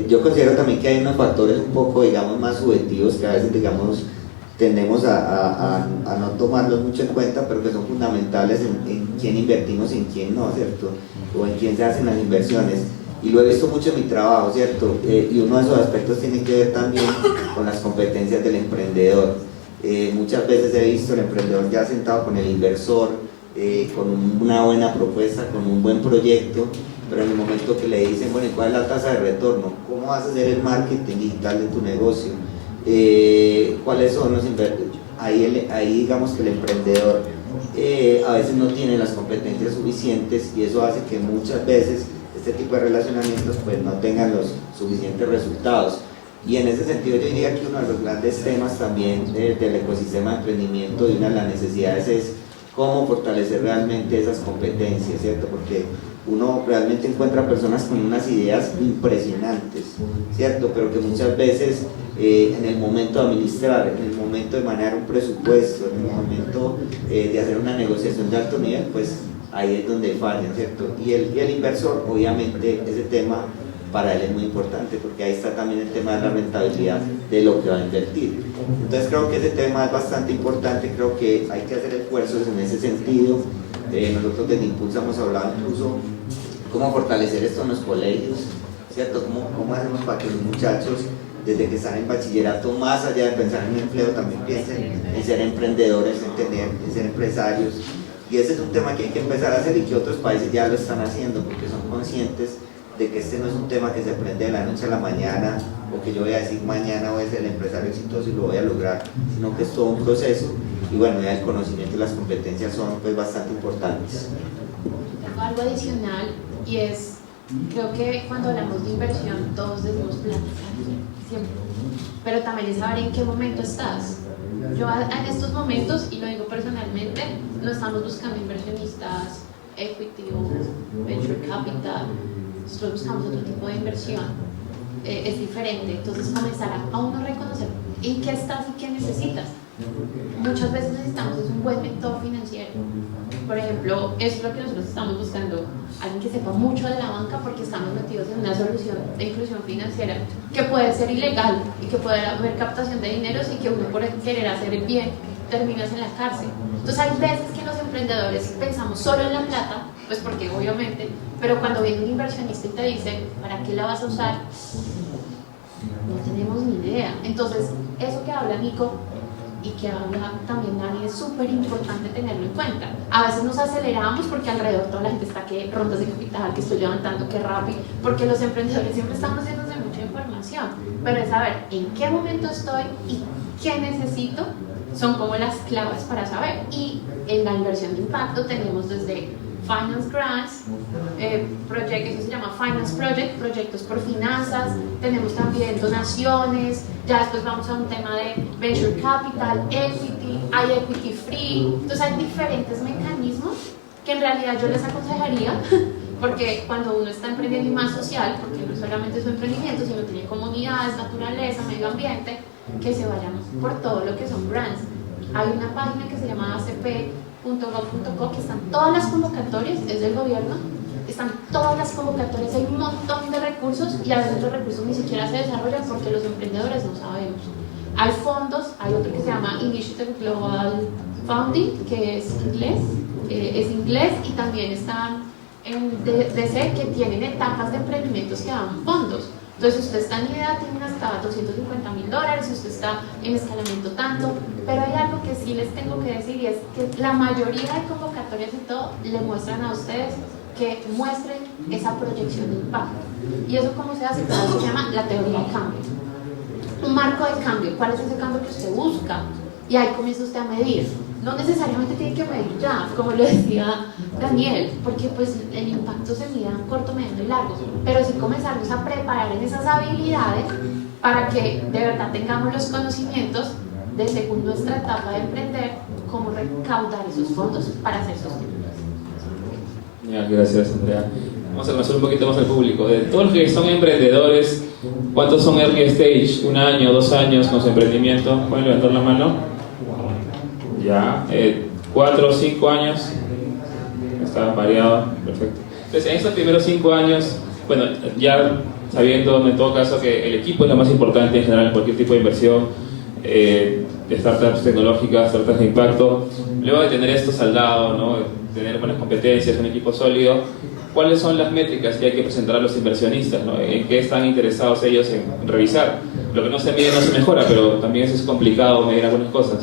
yo considero también que hay unos factores un poco, digamos, más subjetivos que a veces, digamos, tendemos a no tomarlos mucho en cuenta, pero que son fundamentales en quién invertimos y en quién no, ¿cierto? O en quién se hacen las inversiones. Y lo he visto mucho en mi trabajo, ¿cierto? Y uno de esos aspectos tiene que ver también con las competencias del emprendedor. Muchas veces he visto el emprendedor ya sentado con el inversor, con una buena propuesta, con un buen proyecto, pero en el momento que le dicen: bueno, ¿y cuál es la tasa de retorno? ¿Cómo vas a hacer el marketing digital de tu negocio? ¿Cuáles son los inversores? Ahí digamos que el emprendedor a veces no tiene las competencias suficientes, y eso hace que muchas veces este tipo de relacionamientos pues no tengan los suficientes resultados. Y en ese sentido yo diría que uno de los grandes temas también del ecosistema de emprendimiento y una de las necesidades es cómo fortalecer realmente esas competencias, ¿cierto? Porque uno realmente encuentra personas con unas ideas impresionantes, ¿cierto? Pero que muchas veces en el momento de administrar, en el momento de manejar un presupuesto, en el momento de hacer una negociación de alto nivel, pues ahí es donde fallan, ¿cierto? Y el inversor, obviamente, ese tema para él es muy importante, porque ahí está también el tema de la rentabilidad de lo que va a invertir. Entonces creo que ese tema es bastante importante, creo que hay que hacer esfuerzos en ese sentido. Nosotros desde Impulsa hemos hablado incluso cómo fortalecer esto en los colegios, ¿cierto? ¿Cómo hacemos para que los muchachos, desde que están en bachillerato, más allá de pensar en un empleo, también piensen en ser emprendedores, en ser empresarios? Y ese es un tema que hay que empezar a hacer y que otros países ya lo están haciendo, porque son conscientes de que este no es un tema que se aprende de la noche a la mañana, o que yo voy a decir mañana voy a ser el empresario exitoso y lo voy a lograr, sino que es todo un proceso. Y bueno, ya el conocimiento y las competencias son pues bastante importantes. Tengo algo adicional, y es Creo que cuando hablamos de inversión todos decimos plata, siempre, pero también es saber en qué momento estás. Yo en estos momentos, y lo digo personalmente, no estamos buscando inversionistas equity o venture capital, nosotros buscamos otro tipo de inversión, es diferente. Entonces comenzar a uno reconocer en qué estás y qué necesitas. Muchas veces necesitamos es un buen mentor financiero. Por ejemplo, eso es lo que nosotros estamos buscando, alguien que sepa mucho de la banca, porque estamos metidos en una solución de inclusión financiera que puede ser ilegal y que puede haber captación de dineros y que uno por querer hacer el bien terminas en la cárcel. Entonces hay veces que los emprendedores pensamos solo en la plata, pues porque obviamente, pero cuando viene un inversionista y te dice, ¿para qué la vas a usar? No tenemos ni idea. Entonces, eso que habla Nico y que habla también Dani es súper importante tenerlo en cuenta. A veces nos aceleramos porque alrededor toda la gente está que rondas de capital, que estoy levantando, que rápido, porque los emprendedores siempre estamos llenos de mucha información, pero es saber en qué momento estoy y qué necesito, son como las claves para saber. Y en la inversión de impacto tenemos desde Finance Grants, eso se llama Finance Project, proyectos por finanzas, tenemos también donaciones, ya después vamos a un tema de Venture Capital, Equity, hay Equity Free, entonces hay diferentes mecanismos que en realidad yo les aconsejaría, porque cuando uno está emprendiendo y más social, porque no solamente es su emprendimiento, sino tiene comunidades, naturaleza, medio ambiente, que se vayan por todo lo que son grants. Hay una página que se llama acp.gov.co, que están todas las convocatorias, es del gobierno, están todas las convocatorias, hay un montón de recursos y a veces los recursos ni siquiera se desarrollan porque los emprendedores no sabemos. Hay fondos, hay otro que se llama Initiative Global Funding, que es inglés y también están en DC, que tienen etapas de emprendimientos que dan fondos. Entonces, si usted está en idea, tienen hasta $250,000, si usted está en escalamiento tanto, pero hay algo que sí les tengo que decir y es que la mayoría de convocatorias y todo le muestran a ustedes que muestren esa proyección de impacto. ¿Y eso cómo se hace? Eso se llama la teoría del cambio. Un marco de cambio, ¿cuál es ese cambio que usted busca? Y ahí comienza usted a medir. No necesariamente tiene que medir ya, como lo decía Daniel, porque pues el impacto se mide a corto, mediano y largo, pero sí comenzarnos a preparar en esas habilidades para que de verdad tengamos los conocimientos de, según nuestra etapa de emprender, cómo recaudar esos fondos para hacer sostenibles. Gracias, Andrea. Vamos a conocer un poquito más al público. De todos los que son emprendedores, ¿cuántos son early stage? ¿Un año, 2 años con su emprendimiento? ¿Pueden levantar la mano? Ya, 4 o 5 años. Está variado, perfecto. Entonces, en estos primeros 5 años, bueno, ya sabiendo en todo caso que el equipo es lo más importante en general en cualquier tipo de inversión, de startups tecnológicas, startups de impacto, luego de tener esto saldado, ¿no? De tener buenas competencias, un equipo sólido, ¿cuáles son las métricas que hay que presentar a los inversionistas, ¿no? ¿En qué están interesados ellos en revisar? Lo que no se mide no se mejora, pero también es complicado medir algunas cosas.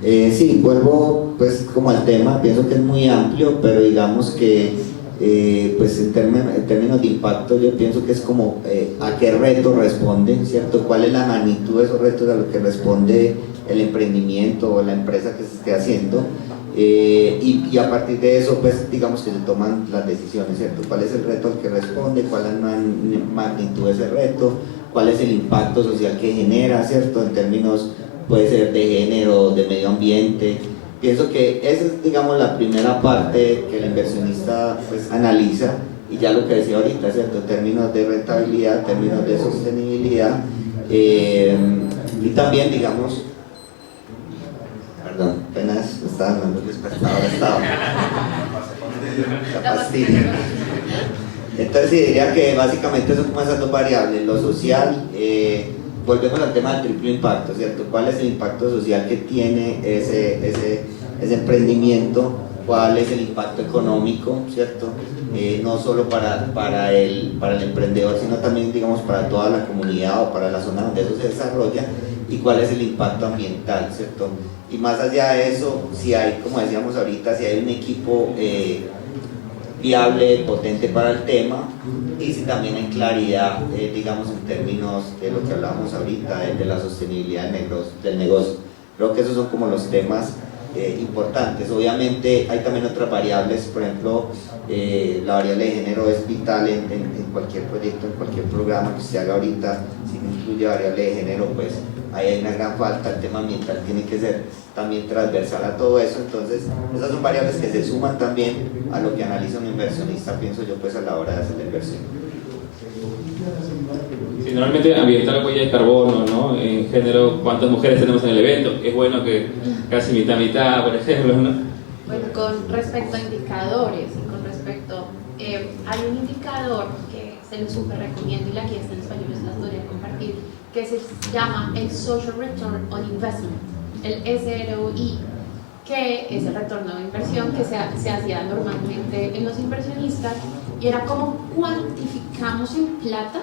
Sí, vuelvo pues como al tema, pienso que es muy amplio, pero digamos que pues en términos de impacto yo pienso que es como a qué reto responde, ¿cierto? ¿Cuál es la magnitud de esos retos a los que responde el emprendimiento o la empresa que se esté haciendo? Y a partir de eso pues digamos que se toman las decisiones, ¿cierto? ¿Cuál es el reto al que responde? ¿Cuál es la magnitud de ese reto? ¿Cuál es el impacto social que genera, ¿cierto? En términos puede ser de género, de medio ambiente. Pienso que esa es, digamos, la primera parte que el inversionista pues analiza, y ya lo que decía ahorita, ¿cierto? Términos de rentabilidad, términos de sostenibilidad, y también, digamos, perdón, apenas estaba hablando el despertador, estaba la pastilla. Entonces sí, diría que básicamente son como esas dos variables, lo social. Volvemos al tema del triple impacto, ¿cierto? ¿Cuál es el impacto social que tiene ese emprendimiento? ¿Cuál es el impacto económico, ¿cierto? No solo para el emprendedor, sino también, digamos, para toda la comunidad o para la zona donde eso se desarrolla. ¿Y cuál es el impacto ambiental, ¿cierto? Y más allá de eso, si hay, como decíamos ahorita, si hay un equipo viable, potente para el tema, y si también hay claridad, digamos, en términos de lo que hablábamos ahorita, de la sostenibilidad del negocio. Creo que esos son como los temas importantes. Obviamente hay también otras variables, por ejemplo, la variable de género es vital en cualquier proyecto, en cualquier programa que se haga ahorita. Si no incluye variable de género, pues ahí hay una gran falta. El tema ambiental tiene que ser también transversal a todo eso. Entonces esas son variables que se suman también a lo que analiza un inversionista, pienso yo, pues a la hora de hacer la inversión. Sí, normalmente ambiental, huella de carbono, ¿no? En género, ¿cuántas mujeres tenemos en el evento? Es bueno que casi mitad, por ejemplo, ¿no? Bueno, con respecto a indicadores y con respecto, hay un indicador que se lo súper recomiendo y la guía está en español, se las podría compartir, que se llama el Social Return on Investment, el SROI, que es el retorno de inversión que se hacía normalmente en los inversionistas, y era como cuantificamos en plata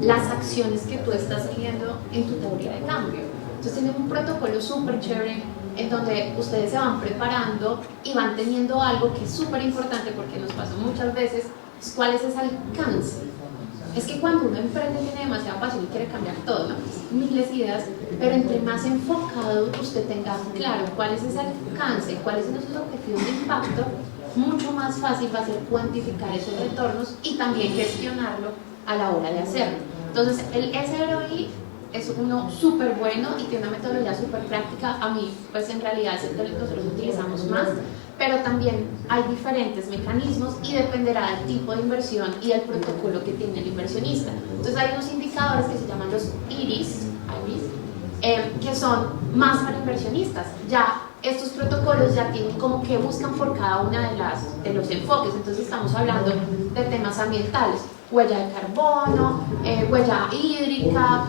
las acciones que tú estás siguiendo en tu teoría de cambio. Entonces tienen un protocolo súper chévere en donde ustedes se van preparando y van teniendo algo que es súper importante, porque nos pasó muchas veces, cuál es ese alcance. Es que cuando uno emprende tiene demasiada pasión y quiere cambiar todo, ¿no? Miles de ideas, pero entre más enfocado usted tenga claro cuál es ese alcance, cuáles son esos objetivos de impacto, mucho más fácil va a ser cuantificar esos retornos y también gestionarlo a la hora de hacerlo. Entonces el SROI es uno súper bueno y tiene una metodología súper práctica. A mí, pues en realidad es el que nosotros utilizamos más, pero también hay diferentes mecanismos y dependerá del tipo de inversión y del protocolo que tiene el inversionista. Entonces hay unos indicadores que se llaman los IRIS, que son más para inversionistas. Ya estos protocolos ya tienen como que buscan por cada una de los enfoques. Entonces estamos hablando de temas ambientales, huella de carbono, huella hídrica,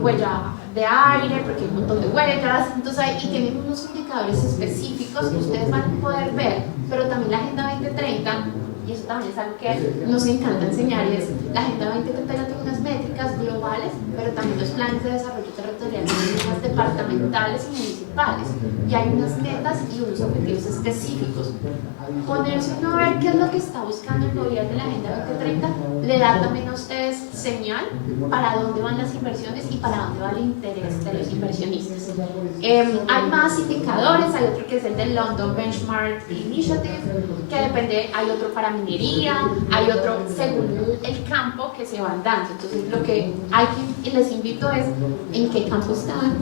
huella de aire, porque hay un montón de huellas. Entonces y tienen unos indicadores específicos que ustedes van a poder ver, pero también la Agenda 2030, y eso también es algo que nos encanta enseñar, y es la Agenda 2030 tiene unas métricas globales, pero también los planes de desarrollo territorial tienen unas departamentales y municipales, y hay unas metas y unos objetivos específicos. Ponerse uno a ver qué es lo que está buscando el gobierno de la Agenda 2030 le da también a ustedes señal para dónde van las inversiones y para dónde va el interés de los inversionistas. Hay más indicadores, hay otro que es el del London Benchmark Initiative, que depende, hay otro para minería, hay otro según el campo que se van dando. Entonces lo que hay que, les invito es en qué campo están,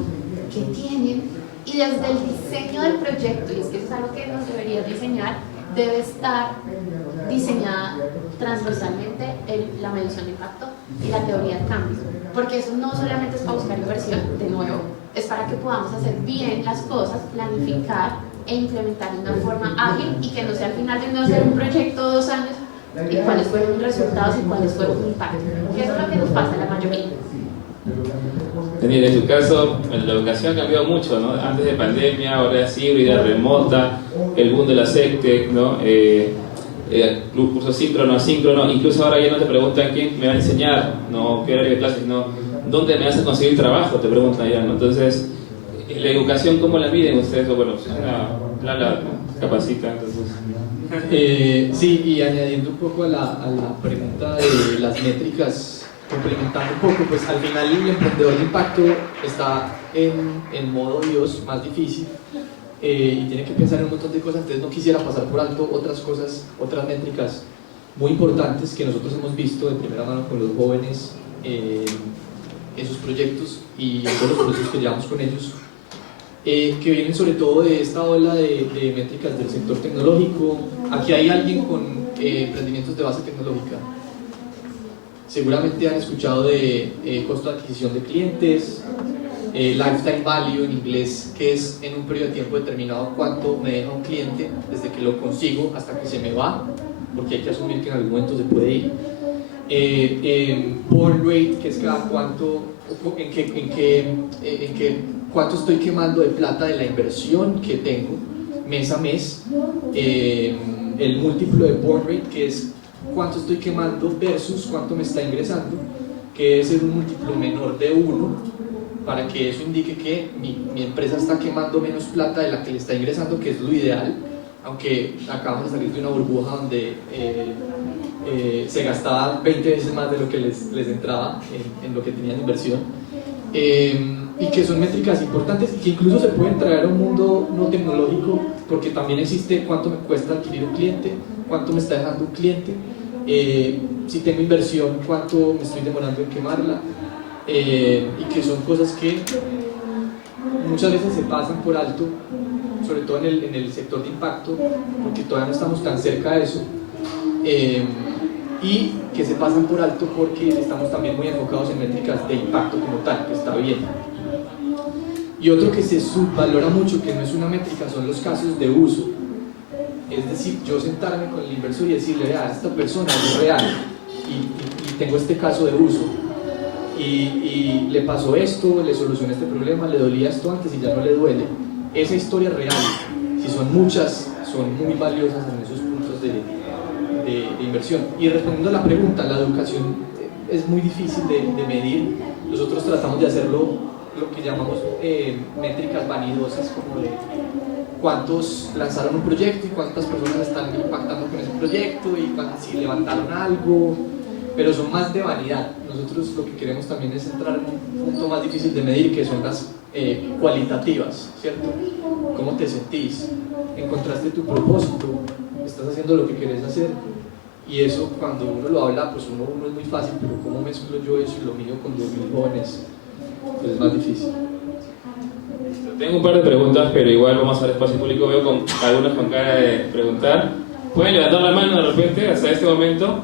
qué tienen, y desde el diseño del proyecto, y es que eso es algo que nos debería diseñar, debe estar diseñada transversalmente la medición de impacto y la teoría del cambio, porque eso no solamente es para buscar inversión, de nuevo, es para que podamos hacer bien las cosas, planificar e implementar de una forma ágil, y que no sea al final de no hacer un proyecto 2 años y cuáles fueron los resultados y cuáles fueron los impactos, que eso es lo que nos pasa a la mayoría. Daniel, en tu caso, la educación ha cambiado mucho, ¿no? Antes de pandemia, ahora es híbrida, remota, el boom de la SECTEC, ¿no? Cursos síncrono, asíncrono, incluso ahora ya no te preguntan quién me va a enseñar, no qué horario de clases, no, ¿dónde me vas a conseguir trabajo? Te preguntan ya, ¿no? Entonces, la educación, ¿cómo la miden ustedes? O bueno, es una plana, ¿no? Capacita, entonces. Sí, y añadiendo un poco a la pregunta de las métricas, complementando un poco, pues al final el emprendedor de impacto está en modo Dios, más difícil, y tiene que pensar en un montón de cosas. Entonces no quisiera pasar por alto otras cosas, otras métricas muy importantes que nosotros hemos visto de primera mano con los jóvenes en sus proyectos y en todos los procesos que llevamos con ellos, que vienen sobre todo de esta ola de métricas del sector tecnológico. Aquí hay alguien con emprendimientos de base tecnológica. Seguramente han escuchado de costo de adquisición de clientes, lifetime value en inglés, que es en un periodo de tiempo determinado cuánto me deja un cliente desde que lo consigo hasta que se me va, porque hay que asumir que en algún momento se puede ir. Burn rate, que es cada cuánto, cuánto estoy quemando de plata de la inversión que tengo mes a mes. El múltiplo de burn rate, que es cuánto estoy quemando versus cuánto me está ingresando, que debe ser un múltiplo menor de 1, para que eso indique que mi empresa está quemando menos plata de la que le está ingresando, que es lo ideal, aunque acabamos de salir de una burbuja donde se gastaba 20 veces más de lo que les entraba en lo que tenían de inversión. y que son métricas importantes y que incluso se pueden traer a un mundo no tecnológico, porque también existe cuánto me cuesta adquirir un cliente, cuánto me está dejando un cliente, si tengo inversión, cuánto me estoy demorando en quemarla, y que son cosas que muchas veces se pasan por alto, sobre todo en el sector de impacto, porque todavía no estamos tan cerca de eso, y que se pasan por alto porque estamos también muy enfocados en métricas de impacto como tal, que está bien. Y otro que se subvalora mucho, que no es una métrica, son los casos de uso. Es decir, yo sentarme con el inversor y decirle, vea, esta persona es real y tengo este caso de uso y le pasó esto, le solucioné este problema, le dolía esto antes y ya no le duele. Esa historia real, si son muchas, son muy valiosas en esos puntos de inversión. Y respondiendo a la pregunta, la educación es muy difícil de medir. Nosotros tratamos de hacerlo lo que llamamos métricas vanidosas, como de cuántos lanzaron un proyecto y cuántas personas están impactando con ese proyecto y si levantaron algo, pero son más de vanidad. Nosotros lo que queremos también es entrar en un punto más difícil de medir, que son las cualitativas, ¿cierto? ¿Cómo te sentís? ¿Encontraste tu propósito? ¿Estás haciendo lo que querés hacer? Y eso, cuando uno lo habla, pues uno es muy fácil, pero ¿cómo mezclo yo eso y lo mío con 2.000 jóvenes? Pues es más difícil. Tengo un par de preguntas, pero igual vamos al espacio público. Veo con algunos con cara de preguntar. ¿Pueden levantar la mano de repente hasta este momento?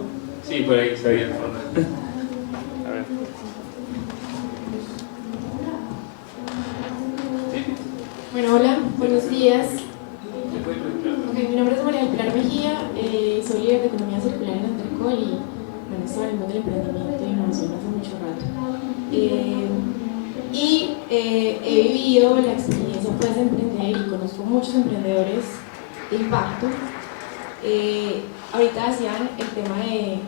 Sí, por ahí está bien. A ver. Bueno, hola, buenos días. Mi nombre es María del Pilar Mejía, soy líder de economía circular en Andercol y bueno, estaba en el mundo del emprendimiento e innovación hace mucho rato. He vivido la experiencia pues, de emprender y conozco muchos emprendedores de impacto. Ahorita decían el tema de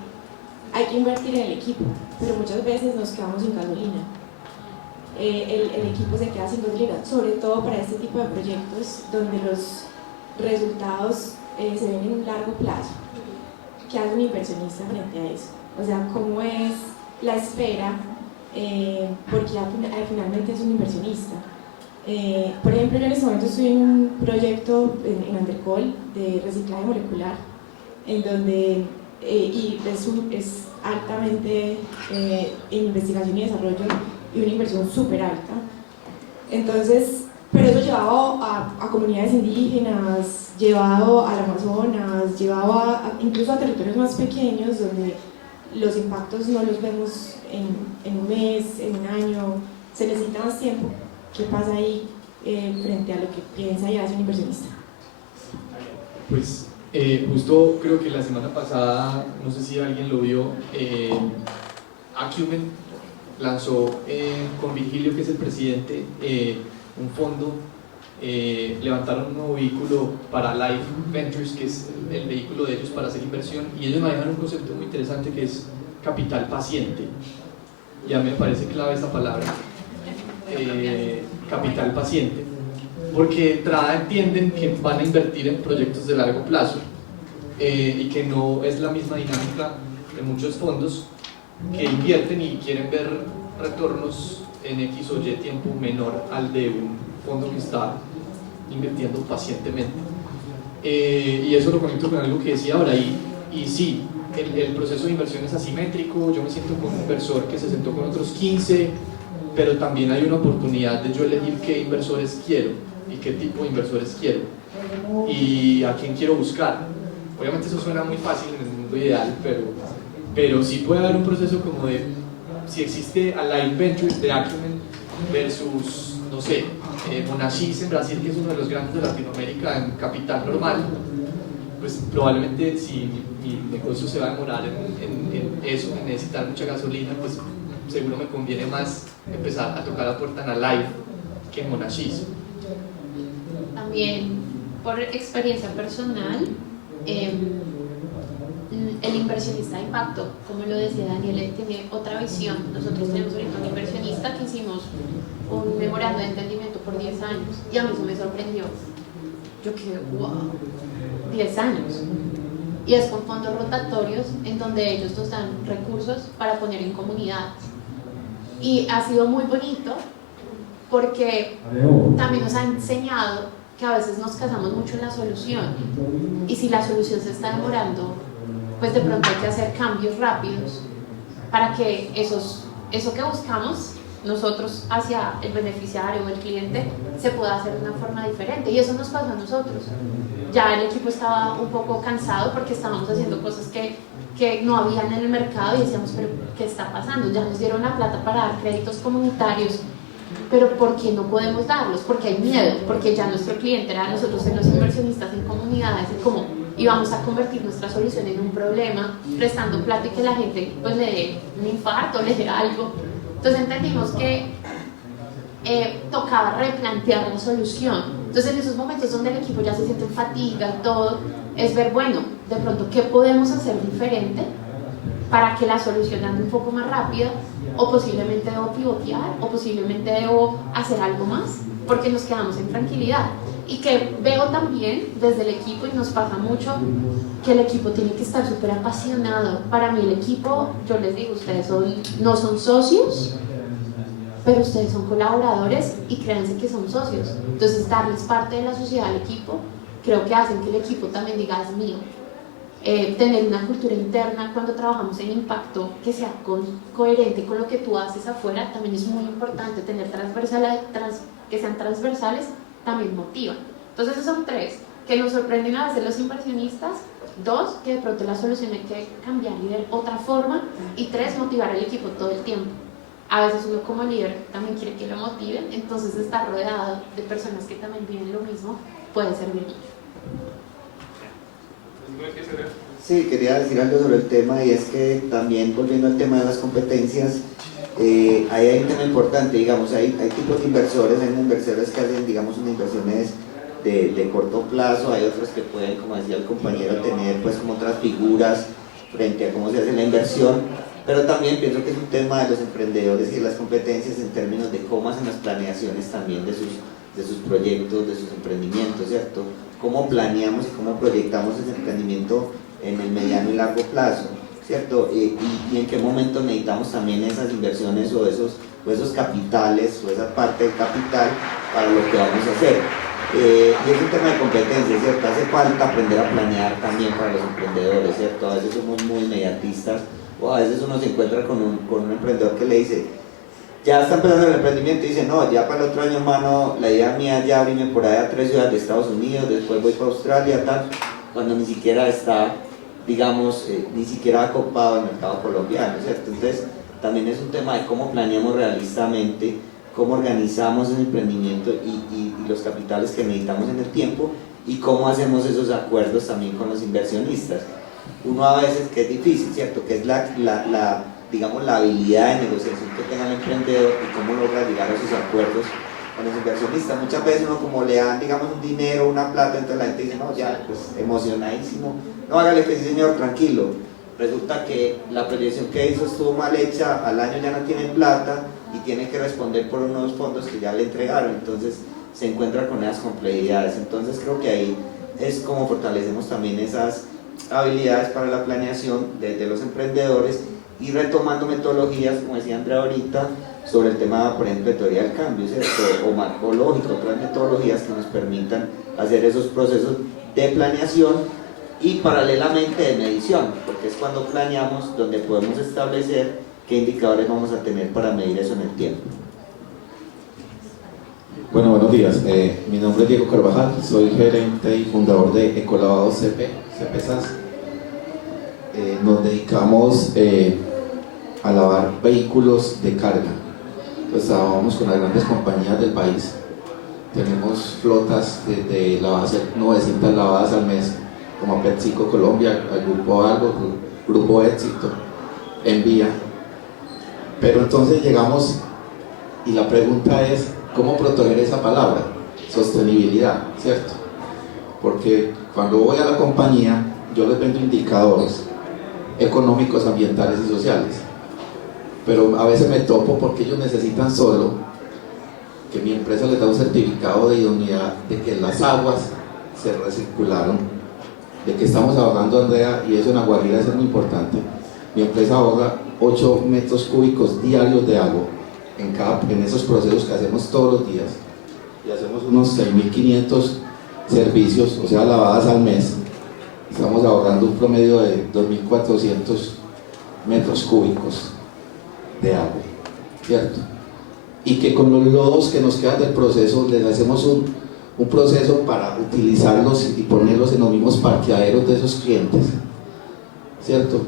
hay que invertir en el equipo, pero muchas veces nos quedamos sin gasolina. El equipo se queda sin gasolina, sobre todo para este tipo de proyectos donde los resultados se ven en un largo plazo. ¿Qué hace un inversionista frente a eso? O sea, ¿cómo es la espera? Porque finalmente es un inversionista. Por ejemplo, yo en este momento estoy en un proyecto en Andercol de reciclaje molecular, en donde es altamente en investigación y desarrollo y una inversión súper alta. Entonces, pero eso llevado a comunidades indígenas, llevado al Amazonas, llevado incluso a territorios más pequeños donde los impactos no los vemos en un mes, en un año, se necesita más tiempo. ¿Qué pasa ahí frente a lo que piensa y hace un inversionista? Pues justo creo que la semana pasada, no sé si alguien lo vio, Acumen lanzó con Virgilio, que es el presidente, un fondo, levantaron un nuevo vehículo para Life Ventures, que es el vehículo de ellos para hacer inversión, y ellos manejan un concepto muy interesante que es capital paciente. Ya me parece clave esa palabra, capital paciente, porque de entrada entienden que van a invertir en proyectos de largo plazo y que no es la misma dinámica de muchos fondos que invierten y quieren ver retornos en X o Y tiempo menor al de un fondo que está invirtiendo pacientemente. Y eso lo conecto con algo que decía ahora, y sí, el proceso de inversión es asimétrico. Yo me siento con un inversor que se sentó con otros 15, pero también hay una oportunidad de yo elegir qué inversores quiero y qué tipo de inversores quiero y a quién quiero buscar. Obviamente eso suena muy fácil en el mundo ideal, pero sí puede haber un proceso como de si existe Alive Ventures de Acumen versus, no sé, Monashis en Brasil, que es uno de los grandes de Latinoamérica en capital normal, pues probablemente si mi negocio se va a demorar en eso, en necesitar mucha gasolina, pues seguro me conviene más empezar a tocar la puerta en Alive que en Monashis. También por experiencia personal, el inversionista de impacto, como lo decía Daniel, él tiene otra visión. Nosotros tenemos ahorita un inversionista que hicimos un memorando de entendimiento por 10 años y a mí eso me sorprendió. Yo quedé, wow, 10 años. Y es con fondos rotatorios en donde ellos nos dan recursos para poner en comunidades. Y ha sido muy bonito porque también nos ha enseñado que a veces nos casamos mucho en la solución, y si la solución se está demorando, pues de pronto hay que hacer cambios rápidos para que eso que buscamos nosotros hacia el beneficiario o el cliente se pueda hacer de una forma diferente. Y eso nos pasó a nosotros. Ya el equipo estaba un poco cansado porque estábamos haciendo cosas que no habían en el mercado y decíamos, pero ¿qué está pasando? Ya nos dieron la plata para dar créditos comunitarios, pero ¿por qué no podemos darlos? Porque hay miedo, porque ya nuestro cliente era nosotros, en los inversionistas en comunidades, en cómo íbamos a convertir nuestra solución en un problema, prestando plata y que la gente pues le dé un infarto, le dé algo. Entonces entendimos que tocaba replantear la solución. Entonces en esos momentos donde el equipo ya se siente en fatiga y todo, es ver, bueno, de pronto, ¿qué podemos hacer diferente para que la solución ande un poco más rápida? O posiblemente debo pivotear, o posiblemente debo hacer algo más, porque nos quedamos en tranquilidad. Y que veo también desde el equipo, y nos pasa mucho, que el equipo tiene que estar súper apasionado. Para mí el equipo, yo les digo, ustedes no son socios, pero ustedes son colaboradores y créanse que son socios. Entonces darles parte de la sociedad al equipo, creo que hacen que el equipo también diga, es mío. Tener una cultura interna cuando trabajamos en impacto que sea coherente con lo que tú haces afuera también es muy importante. Tener que sean transversales también motiva. Entonces esos son 3 que nos sorprenden a veces los inversionistas, 2 que de pronto la solución hay que cambiar y ver otra forma, y 3 motivar al equipo todo el tiempo. A veces uno como líder también quiere que lo motiven, entonces estar rodeado de personas que también viven lo mismo puede servir mucho. Sí, quería decir algo sobre el tema, y es que también, volviendo al tema de las competencias, ahí hay un tema importante. Digamos, hay tipos de inversores, hay inversores que hacen, digamos, unas inversiones de corto plazo, hay otros que pueden, como decía el compañero, tener pues como otras figuras frente a cómo se hace la inversión, pero también pienso que es un tema de los emprendedores y de las competencias en términos de cómo hacen las planeaciones también de sus proyectos, de sus emprendimientos, ¿cierto? Cómo planeamos y cómo proyectamos ese emprendimiento en el mediano y largo plazo, ¿cierto? Y en qué momento necesitamos también esas inversiones o esos capitales o esa parte del capital para lo que vamos a hacer. Y es un tema de competencia, ¿cierto? Hace falta aprender a planear también para los emprendedores, ¿cierto? A veces somos muy inmediatistas, o a veces uno se encuentra con un emprendedor que le dice, ya está empezando el emprendimiento, y dice, no, ya para el otro año, hermano, la idea mía es ya abrirme por allá a 3 ciudades de Estados Unidos, después voy para Australia, tal, cuando ni siquiera está, digamos, ni siquiera ha copado el mercado colombiano, ¿cierto? Entonces, también es un tema de cómo planeamos realistamente, cómo organizamos el emprendimiento y los capitales que necesitamos en el tiempo, y cómo hacemos esos acuerdos también con los inversionistas. Uno a veces, que es difícil, ¿cierto? Que es digamos, la habilidad de negociación que tenga el emprendedor y cómo logra llegar a esos acuerdos con los inversionistas. Muchas veces uno, como le dan, digamos, un dinero, una plata, entonces la gente dice, no, ya, pues emocionadísimo, no, hágale que sí, señor, tranquilo. Resulta que la proyección que hizo estuvo mal hecha, al año ya no tiene plata y tiene que responder por unos fondos que ya le entregaron, entonces se encuentra con esas complejidades. Entonces creo que ahí es como fortalecemos también esas habilidades para la planeación de los emprendedores, y retomando metodologías, como decía Andrea ahorita, sobre el tema, por ejemplo, de teoría del cambio, ¿cierto? O marcológico, otras metodologías que nos permitan hacer esos procesos de planeación y paralelamente de medición, porque es cuando planeamos donde podemos establecer qué indicadores vamos a tener para medir eso en el tiempo. Bueno, buenos días. Mi nombre es Diego Carvajal, soy gerente y fundador de Ecolavados CPSAS. Nos dedicamos a lavar vehículos de carga. Pues trabajamos con las grandes compañías del país. Tenemos flotas de 900 lavadas al mes, como PepsiCo Colombia, el Grupo Algo, Grupo Éxito, Envía. Pero entonces llegamos, y la pregunta es, ¿cómo proteger esa palabra? Sostenibilidad, ¿cierto? Porque cuando voy a la compañía, yo les vendo indicadores económicos, ambientales y sociales, pero a veces me topo porque ellos necesitan solo que mi empresa les da un certificado de idoneidad de que las aguas se recircularon, de que estamos ahorrando, Andrea, y eso en Aguarira es muy importante. Mi empresa ahorra 8 metros cúbicos diarios de agua en esos procesos que hacemos todos los días, y hacemos unos 6.500 servicios, o sea, lavadas al mes, estamos ahorrando un promedio de 2.400 metros cúbicos de agua, ¿cierto? Y que con los lodos que nos quedan del proceso les hacemos un proceso para utilizarlos y ponerlos en los mismos parqueaderos de esos clientes, ¿cierto?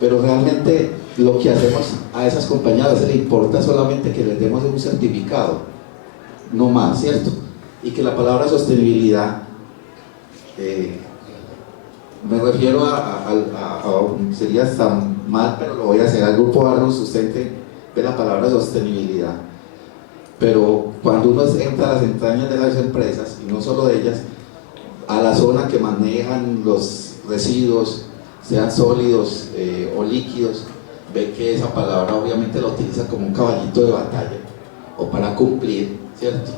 Pero realmente lo que hacemos a esas compañías a veces le importa solamente que les demos un certificado, no más, ¿cierto? Y que la palabra sostenibilidad, me refiero sería hasta mal, pero lo voy a hacer, al grupo Arnos sustente de la palabra sostenibilidad. Pero cuando uno entra a las entrañas de las empresas, y no solo de ellas, a la zona que manejan los residuos, sean sólidos o líquidos, ve que esa palabra obviamente la utiliza como un caballito de batalla o para cumplir, ¿cierto?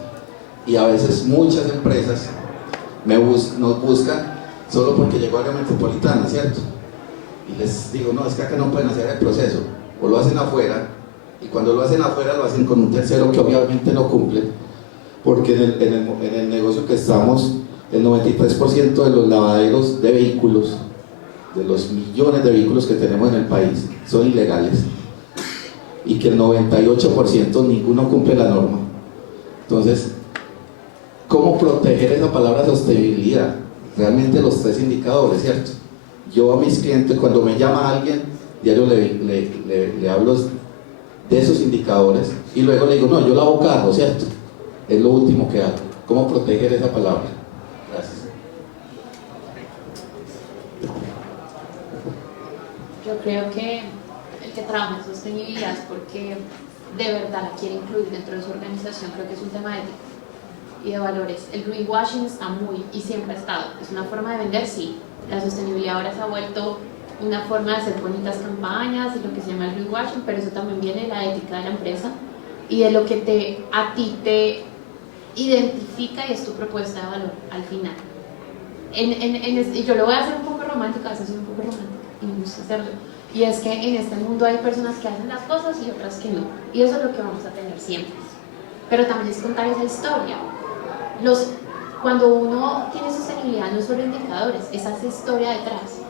Y a veces muchas empresas nos buscan solo porque llegó a la metropolitana, ¿cierto? Y les digo, no, es que acá no pueden hacer el proceso, o lo hacen afuera, y cuando lo hacen afuera lo hacen con un tercero que obviamente no cumple, porque en el negocio que estamos, el 93% de los lavaderos de vehículos, de los millones de vehículos que tenemos en el país, son ilegales, y que el 98% ninguno cumple la norma. Entonces, ¿cómo proteger esa palabra sostenibilidad? Realmente los 3 indicadores, ¿cierto? Yo a mis clientes, cuando me llama alguien, diario le hablo de esos indicadores, y luego le digo, no, yo lavo carro, ¿cierto? Es lo último que hago. ¿Cómo proteger esa palabra? Gracias. Yo creo que el que trabaja en sostenibilidad es porque de verdad la quiere incluir dentro de su organización. Creo que es un tema ético y de valores. El greenwashing está muy y siempre ha estado. Es una forma de vender, sí. La sostenibilidad ahora se ha vuelto una forma de hacer bonitas campañas y lo que se llama el greenwashing, pero eso también viene de la ética de la empresa y de lo que a ti te identifica y es tu propuesta de valor al final. Y yo lo voy a hacer un poco romántico, a veces soy un poco romántica y me gusta hacerlo. Y es que en este mundo hay personas que hacen las cosas y otras que no. Y eso es lo que vamos a tener siempre. Pero también es contar esa historia. Cuando uno tiene sostenibilidad no es solo indicadores, es esa historia detrás.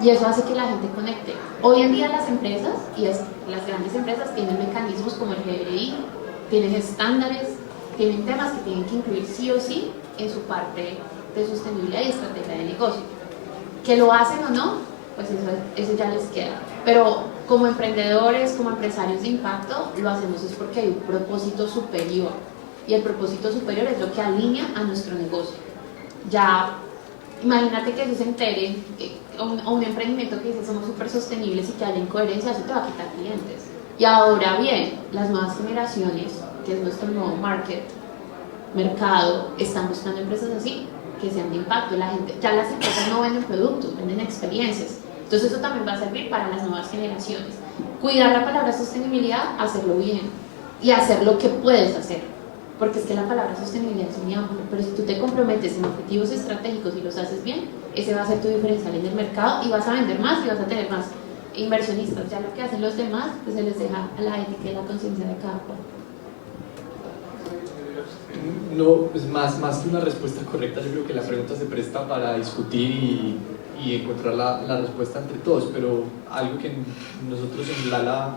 Y eso hace que la gente conecte. Hoy en día las empresas, las grandes empresas tienen mecanismos como el GRI, tienen estándares, tienen temas que tienen que incluir sí o sí en su parte de sostenibilidad y estrategia de negocio. Que lo hacen o no, pues eso ya les queda. Pero como emprendedores, como empresarios de impacto, lo hacemos es porque hay un propósito superior. Y el propósito superior es lo que alinea a nuestro negocio. Ya, imagínate que eso se entere, o un emprendimiento que dice somos súper sostenibles y que haya incoherencia, eso te va a quitar clientes. Y ahora bien, las nuevas generaciones, que es nuestro nuevo mercado, están buscando empresas así, que sean de impacto. Ya las empresas no venden productos, venden experiencias. Entonces eso también va a servir para las nuevas generaciones. Cuidar la palabra sostenibilidad, hacerlo bien y hacer lo que puedes hacer. Porque es que la palabra sostenibilidad es muy amplia, pero si tú te comprometes en objetivos estratégicos y los haces bien, ese va a ser tu diferencial en el mercado y vas a vender más y vas a tener más inversionistas. Ya lo que hacen los demás, pues se les deja a la ética y la conciencia de cada cual. No, pues más que una respuesta correcta, yo creo que la pregunta se presta para discutir y encontrar la respuesta entre todos, pero algo que nosotros en Lala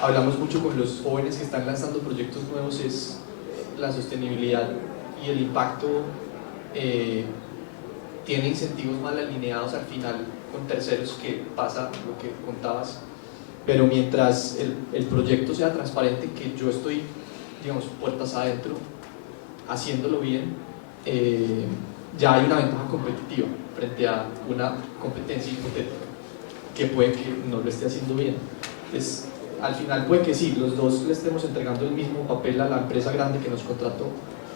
hablamos mucho con los jóvenes que están lanzando proyectos nuevos es la sostenibilidad y el impacto tiene incentivos mal alineados al final con terceros, que pasa lo que contabas, pero mientras el proyecto sea transparente, que yo estoy, digamos, puertas adentro, haciéndolo bien, ya hay una ventaja competitiva frente a una competencia hipotética que puede que no lo esté haciendo bien. Entonces, al final puede que sí, los dos le estemos entregando el mismo papel a la empresa grande que nos contrató,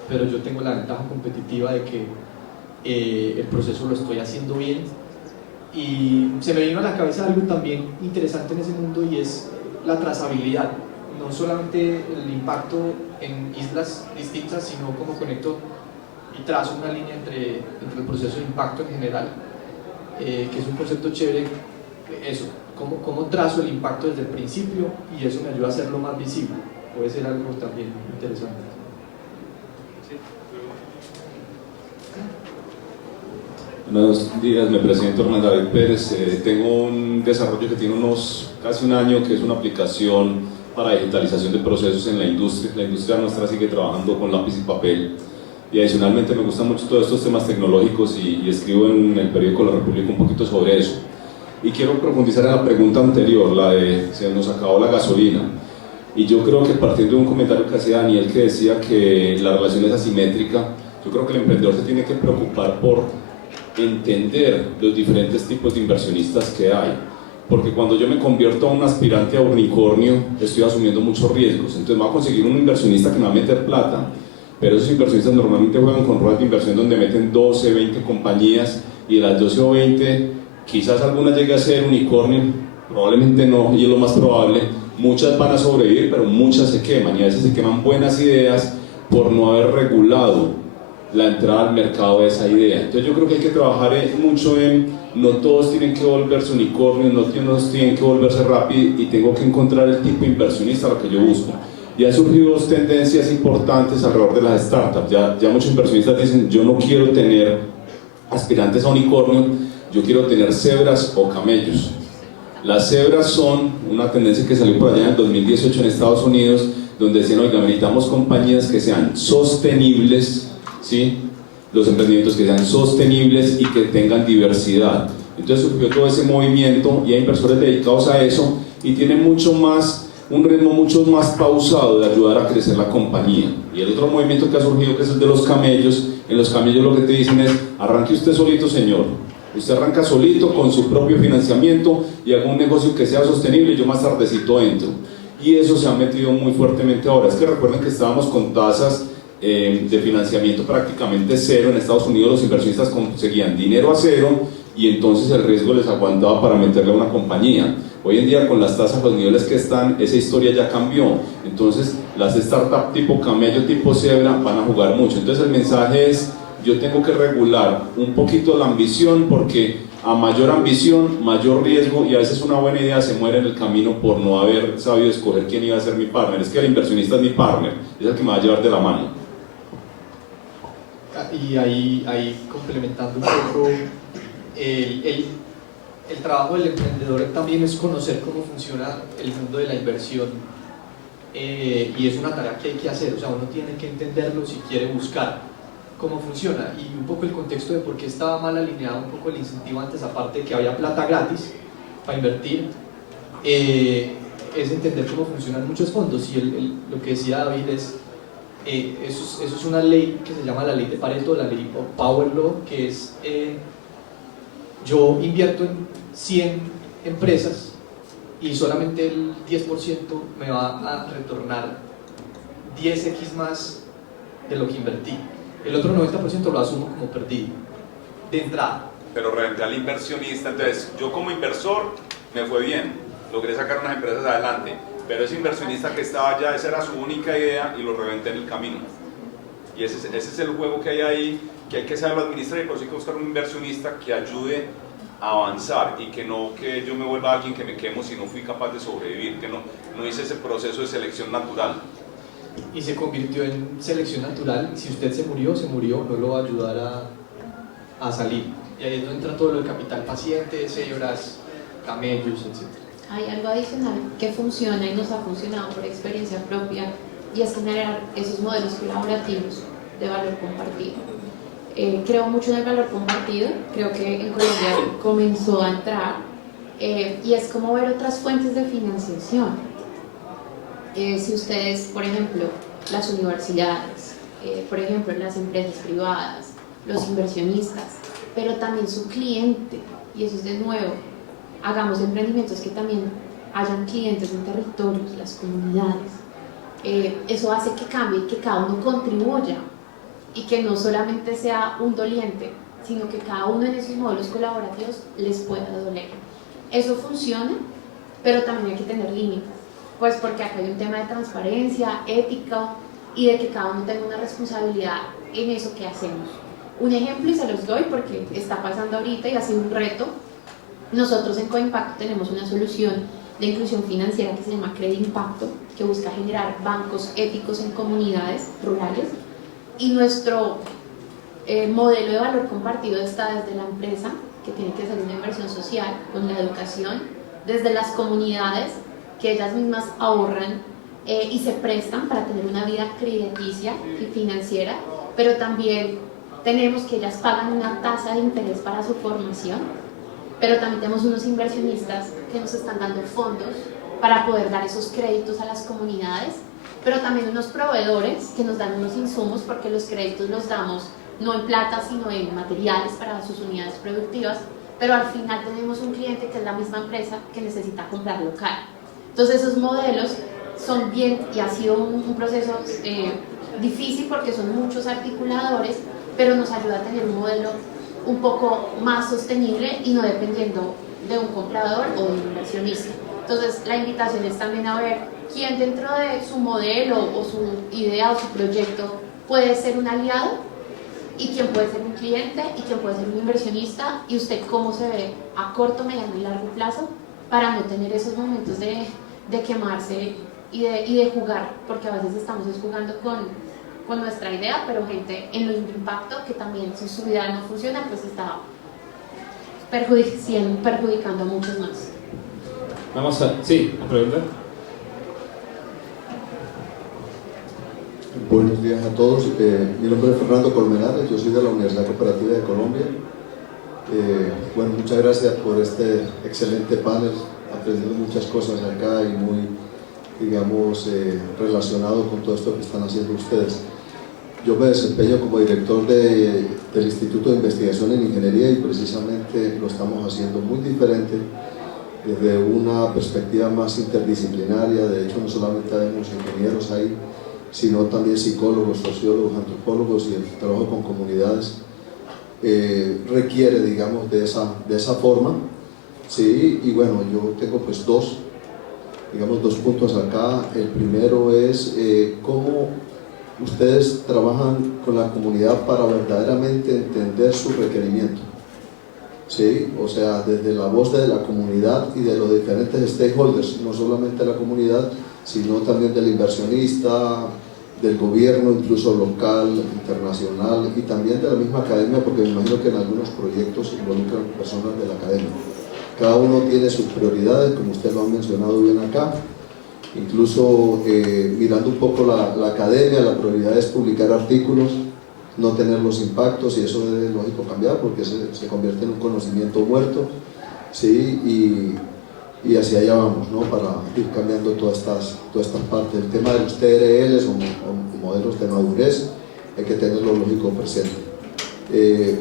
pero yo tengo la ventaja competitiva de que el proceso lo estoy haciendo bien. Y se me vino a la cabeza algo también interesante en ese mundo, y es la trazabilidad. No solamente el impacto en islas distintas, sino cómo conecto y trazo una línea entre el proceso de impacto en general, que es un concepto chévere. Eso, cómo trazo el impacto desde el principio, y eso me ayuda a hacerlo más visible. puede ser algo también interesante. Buenos días, me presento Hernán David Pérez. Tengo un desarrollo que tiene casi un año, que es una aplicación para digitalización de procesos en la industria. La industria nuestra sigue trabajando con lápiz y papel, y adicionalmente me gustan mucho todos estos temas tecnológicos y escribo en el periódico La República un poquito sobre eso. Y quiero profundizar en la pregunta anterior, la de se nos acabó la gasolina. Y yo creo que partiendo de un comentario que hacía Daniel, que decía que la relación es asimétrica, yo creo que el emprendedor se tiene que preocupar por entender los diferentes tipos de inversionistas que hay, porque cuando yo me convierto a un aspirante a unicornio estoy asumiendo muchos riesgos. Entonces me voy a conseguir un inversionista que me va a meter plata, pero esos inversionistas normalmente juegan con ruedas de inversión donde meten 12, 20 compañías, y de las 12 o 20 quizás alguna llegue a ser unicornio, probablemente no, y es lo más probable. Muchas van a sobrevivir, pero muchas se queman, y a veces se queman buenas ideas por no haber regulado la entrada al mercado de esa idea. Entonces yo creo que hay que trabajar mucho en, no todos tienen que volverse unicornios, no todos tienen que volverse rápido, y tengo que encontrar el tipo de inversionista a lo que yo busco. Y han surgido dos tendencias importantes alrededor de las startups. Ya muchos inversionistas dicen, yo no quiero tener aspirantes a unicornio, yo quiero tener cebras o camellos. Las cebras son una tendencia que salió por allá en el 2018 en Estados Unidos, donde decían, oiga, necesitamos compañías que sean sostenibles, ¿sí? Los emprendimientos que sean sostenibles y que tengan diversidad. Entonces surgió todo ese movimiento y hay inversores dedicados a eso, y tienen un ritmo mucho más pausado de ayudar a crecer la compañía. Y el otro movimiento que ha surgido, que es el de los camellos, en los camellos lo que te dicen es, arranque usted solito, señor. Usted arranca solito con su propio financiamiento y haga un negocio que sea sostenible y yo más tardecito entro. Y eso se ha metido muy fuertemente ahora. Es que recuerden que estábamos con tasas de financiamiento prácticamente cero. En Estados Unidos los inversionistas conseguían dinero a cero y entonces el riesgo les aguantaba para meterle a una compañía. Hoy en día con las tasas, los niveles que están, esa historia ya cambió. Entonces las startups tipo camello, tipo cebra van a jugar mucho. Entonces el mensaje es, yo tengo que regular un poquito la ambición, porque a mayor ambición, mayor riesgo, y a veces una buena idea se muere en el camino por no haber sabido escoger quién iba a ser mi partner. Es que el inversionista es mi partner, es el que me va a llevar de la mano. Y ahí complementando un poco, el trabajo del emprendedor también es conocer cómo funciona el mundo de la inversión, y es una tarea que hay que hacer. O sea, uno tiene que entenderlo si quiere buscar cómo funciona, y un poco el contexto de por qué estaba mal alineado un poco el incentivo antes, aparte de que había plata gratis para invertir, es entender cómo funcionan muchos fondos. Y lo que decía David es, eso es una ley que se llama la ley de Pareto, la ley of Power Law, que es, yo invierto en 100 empresas y solamente el 10% me va a retornar 10x más de lo que invertí. El otro 90% lo asumo como perdido de entrada. Pero reventé al inversionista. Entonces yo como inversor me fue bien, logré sacar unas empresas adelante, pero ese inversionista que estaba allá, esa era su única idea y lo reventé en el camino. Y ese es el juego que hay ahí, que hay que saberlo administrar, y por eso hay que buscar un inversionista que ayude a avanzar, y que no que yo me vuelva alguien que me quemo si no fui capaz de sobrevivir, que no hice ese proceso de selección natural. Y se convirtió en selección natural. Si usted se murió, no lo va a ayudar a salir. Y ahí es donde entra todo lo del capital paciente, cebras, camellos, etc. Hay algo adicional que funciona y nos ha funcionado por experiencia propia, y es generar esos modelos colaborativos de valor compartido. Creo mucho en el valor compartido, creo que en Colombia comenzó a entrar, y es como ver otras fuentes de financiación. Si ustedes, por ejemplo, las universidades, por ejemplo, las empresas privadas, los inversionistas, pero también su cliente, y eso es de nuevo, hagamos emprendimientos que también hayan clientes en territorios, las comunidades. Eso hace que cambie, que cada uno contribuya, y que no solamente sea un doliente, sino que cada uno en esos modelos colaborativos les pueda doler. Eso funciona, pero también hay que tener límites, pues porque acá hay un tema de transparencia, ética, y de que cada uno tenga una responsabilidad en eso que hacemos. Un ejemplo, y se los doy porque está pasando ahorita y ha sido un reto. Nosotros en Coimpacto tenemos una solución de inclusión financiera que se llama Credimpacto, que busca generar bancos éticos en comunidades rurales. Y nuestro modelo de valor compartido está desde la empresa, que tiene que ser una inversión social, con la educación, desde las comunidades, que ellas mismas ahorran y se prestan para tener una vida crediticia y financiera, pero también tenemos que ellas pagan una tasa de interés para su formación, pero también tenemos unos inversionistas que nos están dando fondos para poder dar esos créditos a las comunidades, pero también unos proveedores que nos dan unos insumos, porque los créditos los damos no en plata sino en materiales para sus unidades productivas, pero al final tenemos un cliente que es la misma empresa que necesita comprar local. Entonces esos modelos son bien, y ha sido un proceso difícil porque son muchos articuladores, pero nos ayuda a tener un modelo un poco más sostenible y no dependiendo de un comprador o de un inversionista. Entonces la invitación es también a ver quién dentro de su modelo o su idea o su proyecto puede ser un aliado, y quién puede ser un cliente y quién puede ser un inversionista, y usted cómo se ve a corto, mediano y largo plazo para no tener esos momentos de quemarse y de jugar, porque a veces estamos jugando con nuestra idea, pero gente en lo impacto que también si su idea no funciona pues está perjudicando a muchos más. Vamos a... Sí, ¿una pregunta? Buenos días a todos. Mi nombre es Fernando Colmenares, yo soy de la Universidad Cooperativa de Colombia. Bueno, muchas gracias por este excelente panel, aprendiendo muchas cosas acá y muy, digamos, relacionado con todo esto que están haciendo ustedes. Yo me desempeño como director del Instituto de Investigación en Ingeniería y precisamente lo estamos haciendo muy diferente desde una perspectiva más interdisciplinaria. De hecho, no solamente tenemos ingenieros ahí, sino también psicólogos, sociólogos, antropólogos, y el trabajo con comunidades requiere, digamos, de esa forma, ¿sí? Y bueno, yo tengo pues dos puntos acá. El primero es cómo ustedes trabajan con la comunidad para verdaderamente entender su requerimiento, ¿sí? O sea, desde la voz de la comunidad y de los diferentes stakeholders, no solamente la comunidad, sino también del inversionista, del gobierno, incluso local, internacional, y también de la misma academia, porque me imagino que en algunos proyectos involucran personas de la academia. Cada uno tiene sus prioridades, como usted lo ha mencionado bien acá. Incluso mirando un poco la academia, la prioridad es publicar artículos, no tener los impactos, y eso es lógico cambiar porque se convierte en un conocimiento muerto, ¿sí? Y hacia allá vamos, ¿no? Para ir cambiando todas estas partes. El tema de los TRLs o modelos de madurez hay que tenerlo lógico presente.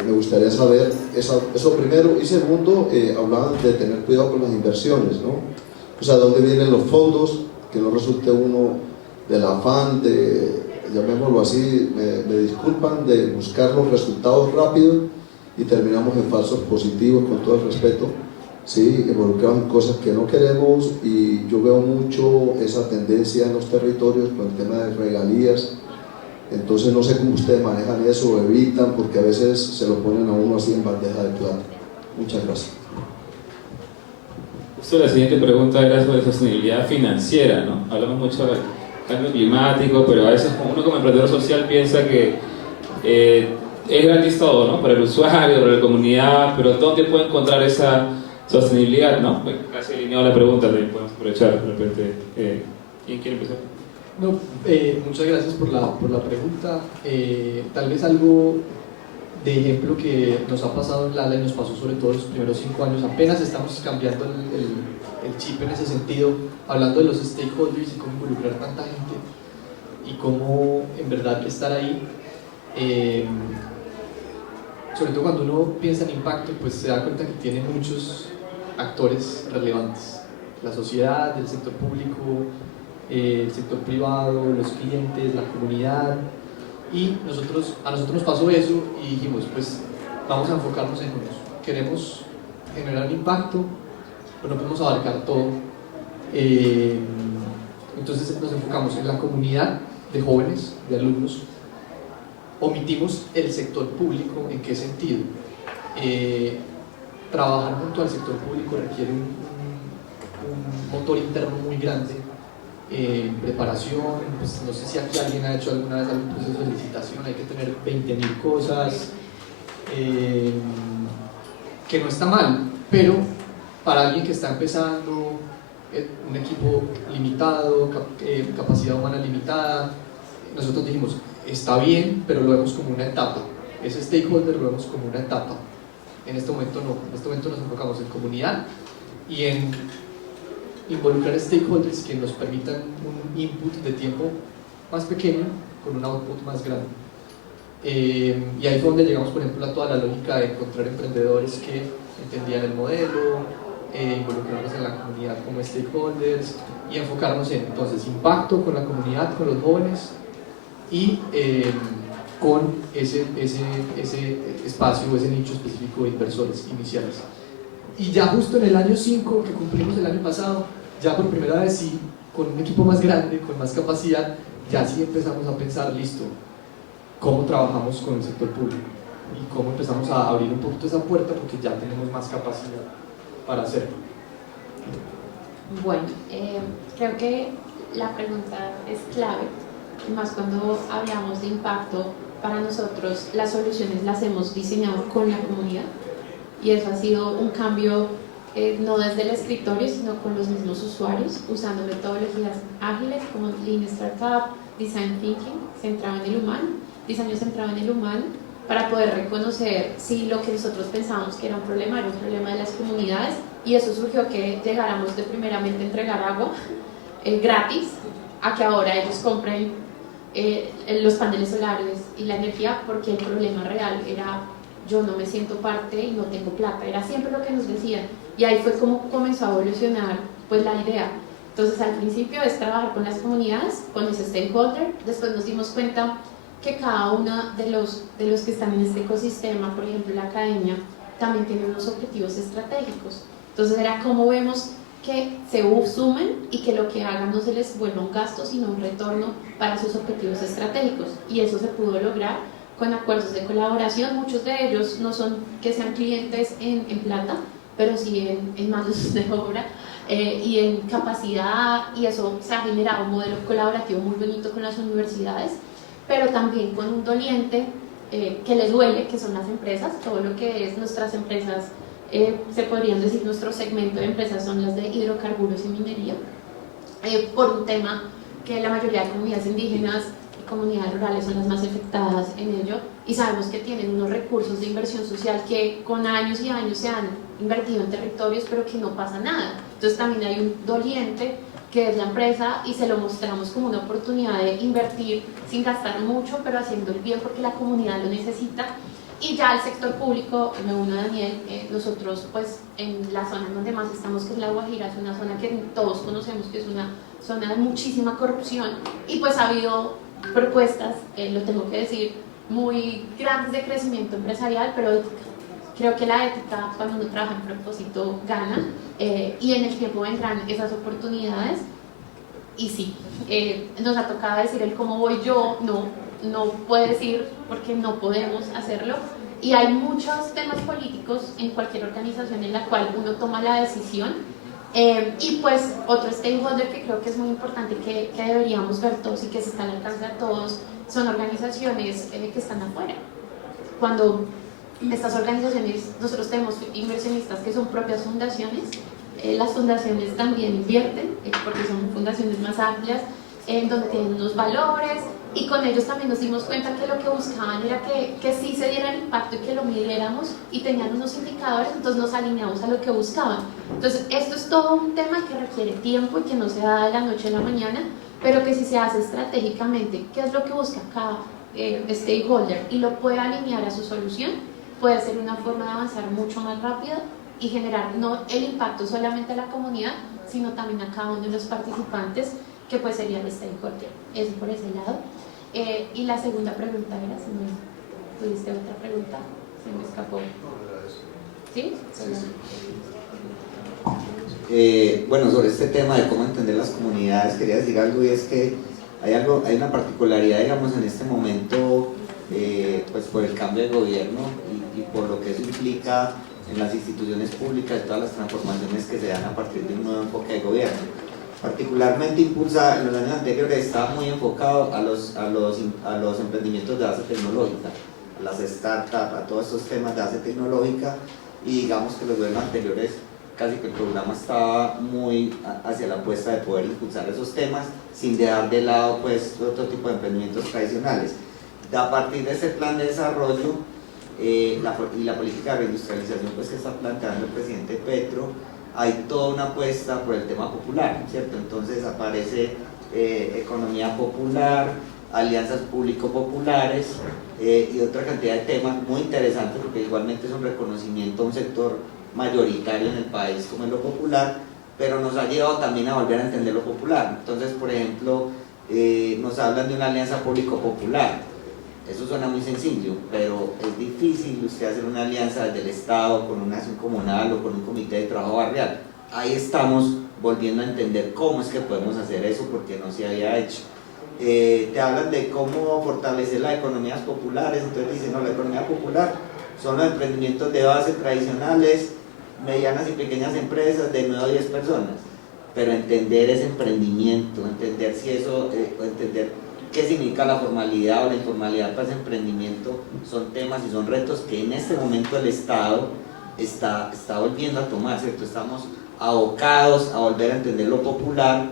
Me gustaría saber eso primero, y segundo, hablaban de tener cuidado con las inversiones, ¿no? O sea, ¿dónde vienen los fondos? Que no resulte uno del afán de, llamémoslo así, me disculpan, de buscar los resultados rápidos y terminamos en falsos positivos, con todo el respeto, ¿sí? Involucrados en cosas que no queremos. Y yo veo mucho esa tendencia en los territorios con el tema de regalías. Entonces no sé cómo ustedes manejan eso o evitan, porque a veces se lo ponen a uno así en bandeja de plata. Muchas gracias. Justo la siguiente pregunta era sobre sostenibilidad financiera, ¿no? Hablamos mucho del cambio climático, pero a veces uno como emprendedor social piensa que es gratis todo, ¿no? Para el usuario, para la comunidad, pero ¿dónde puede encontrar esa sostenibilidad, ¿no? Pues casi alineado la pregunta, también podemos aprovechar de repente. ¿Quién quiere empezar? No, muchas gracias por la pregunta. Tal vez algo de ejemplo que nos ha pasado en Lala y nos pasó sobre todo en los primeros 5 años, apenas estamos cambiando el chip en ese sentido, hablando de los stakeholders y cómo involucrar tanta gente y cómo en verdad estar ahí. Sobre todo cuando uno piensa en impacto, pues se da cuenta que tiene muchos actores relevantes: la sociedad, el sector público, el sector privado, los clientes, la comunidad. Y a nosotros nos pasó eso y dijimos, pues vamos a enfocarnos en unos. Queremos generar un impacto, pero no podemos abarcar todo. Entonces nos enfocamos en la comunidad de jóvenes, de alumnos. Omitimos el sector público. ¿En qué sentido? Trabajar junto al sector público requiere un motor interno muy grande en preparación. Pues no sé si aquí alguien ha hecho alguna vez algún proceso de licitación, hay que tener 20.000 cosas, que no está mal, pero para alguien que está empezando, un equipo limitado, capacidad humana limitada, nosotros dijimos, está bien, pero lo vemos como una etapa. Ese stakeholder lo vemos como una etapa. En este momento no, en este momento nos enfocamos en comunidad y en involucrar stakeholders que nos permitan un input de tiempo más pequeño con un output más grande. Y ahí fue donde llegamos, por ejemplo, a toda la lógica de encontrar emprendedores que entendían el modelo, involucrarnos en la comunidad como stakeholders y enfocarnos en entonces impacto con la comunidad, con los jóvenes y con ese espacio, ese nicho específico de inversores iniciales. Y ya justo en el año 5 que cumplimos el año pasado, ya por primera vez sí, con un equipo más grande, con más capacidad, ya sí empezamos a pensar, listo, cómo trabajamos con el sector público y cómo empezamos a abrir un poquito esa puerta porque ya tenemos más capacidad para hacerlo. Bueno, creo que la pregunta es clave, más cuando hablamos de impacto. Para nosotros las soluciones las hemos diseñado con la comunidad y eso ha sido un cambio no desde el escritorio sino con los mismos usuarios, usando metodologías ágiles como Lean Startup, Design Thinking, centrado en el humano, diseño centrado en el humano, para poder reconocer si lo que nosotros pensábamos que era un problema de las comunidades, y eso surgió que llegáramos de primeramente entregar agua gratis a que ahora ellos compren los paneles solares y la energía, porque el problema real era yo no me siento parte y no tengo plata, era siempre lo que nos decían, y ahí fue como comenzó a evolucionar pues la idea. Entonces al principio es trabajar con las comunidades, con ese stakeholder, después nos dimos cuenta que cada uno de los que están en este ecosistema, por ejemplo la academia, también tiene unos objetivos estratégicos, entonces era cómo vemos que se sumen y que lo que hagan no se les vuelva un gasto sino un retorno para sus objetivos estratégicos, y eso se pudo lograr con acuerdos de colaboración. Muchos de ellos no son que sean clientes en plata, pero sí en manos de obra y en capacidad, y eso se ha generado un modelo colaborativo muy bonito con las universidades, pero también con un doliente que les duele, que son las empresas. Todo lo que es nuestras empresas, se podrían decir nuestro segmento de empresas son las de hidrocarburos y minería, por un tema que la mayoría de comunidades indígenas y comunidades rurales son las más afectadas en ello, y sabemos que tienen unos recursos de inversión social que con años y años se han invertido en territorios pero que no pasa nada. Entonces también hay un doliente que es la empresa, y se lo mostramos como una oportunidad de invertir sin gastar mucho pero haciendo el bien porque la comunidad lo necesita. Y ya el sector público, me uno a Daniel, nosotros pues en la zona donde más estamos, que es la Guajira, es una zona que todos conocemos que es una zona de muchísima corrupción, y pues ha habido propuestas, lo tengo que decir, muy grandes de crecimiento empresarial, pero ética. Creo que la ética, cuando uno trabaja en propósito, gana, y en el tiempo vendrán esas oportunidades. Y sí, nos ha tocado decir el cómo voy yo, no puede decir porque no podemos hacerlo, y hay muchos temas políticos en cualquier organización en la cual uno toma la decisión, y pues otro stakeholder que creo que es muy importante que deberíamos ver todos y que se está al alcance de todos son organizaciones que están afuera. Cuando estas organizaciones, nosotros tenemos inversionistas que son propias fundaciones, las fundaciones también invierten porque son fundaciones más amplias, donde tienen unos valores, y con ellos también nos dimos cuenta que lo que buscaban era que sí se diera el impacto y que lo midiéramos, y tenían unos indicadores, entonces nos alineamos a lo que buscaban. Entonces esto es todo un tema que requiere tiempo y que no se da de la noche a la mañana, pero que si se hace estratégicamente, qué es lo que busca cada stakeholder y lo puede alinear a su solución, puede ser una forma de avanzar mucho más rápido y generar no el impacto solamente a la comunidad, sino también a cada uno de los participantes, que pues sería el stakeholder. Eso por ese lado. Y la segunda pregunta era, si me tuviste otra pregunta, se me escapó. ¿Sí? Bueno, sobre este tema de cómo entender las comunidades, quería decir algo, y es que hay una particularidad, digamos, en este momento pues por el cambio de gobierno y por lo que eso implica en las instituciones públicas y todas las transformaciones que se dan a partir de un nuevo enfoque de gobierno. Particularmente impulsa, en los años anteriores estaba muy enfocado a los emprendimientos de base tecnológica, a las startups, a todos estos temas de base tecnológica, y digamos que los gobiernos anteriores casi que el programa estaba muy hacia la apuesta de poder impulsar esos temas sin dejar de lado pues otro tipo de emprendimientos tradicionales. A partir de ese plan de desarrollo y la política de reindustrialización pues que está planteando el presidente Petro, hay toda una apuesta por el tema popular, ¿cierto? Entonces aparece economía popular, alianzas público-populares y otra cantidad de temas muy interesantes, porque igualmente es un reconocimiento a un sector mayoritario en el país como es lo popular, pero nos ha llevado también a volver a entender lo popular. Entonces, por ejemplo, nos hablan de una alianza público-popular. Eso suena muy sencillo, pero es difícil usted hacer una alianza desde el Estado con una acción comunal o con un comité de trabajo barrial. Ahí estamos volviendo a entender cómo es que podemos hacer eso, porque no se había hecho. Te hablan de cómo fortalecer las economías populares, entonces dicen, no, la economía popular son los emprendimientos de base tradicionales, medianas y pequeñas empresas de 9 a 10 personas, pero entender ese emprendimiento, entender si eso, entender qué significa la formalidad o la informalidad para ese emprendimiento, son temas y son retos que en este momento el Estado está volviendo a tomar, ¿cierto? Estamos abocados a volver a entender lo popular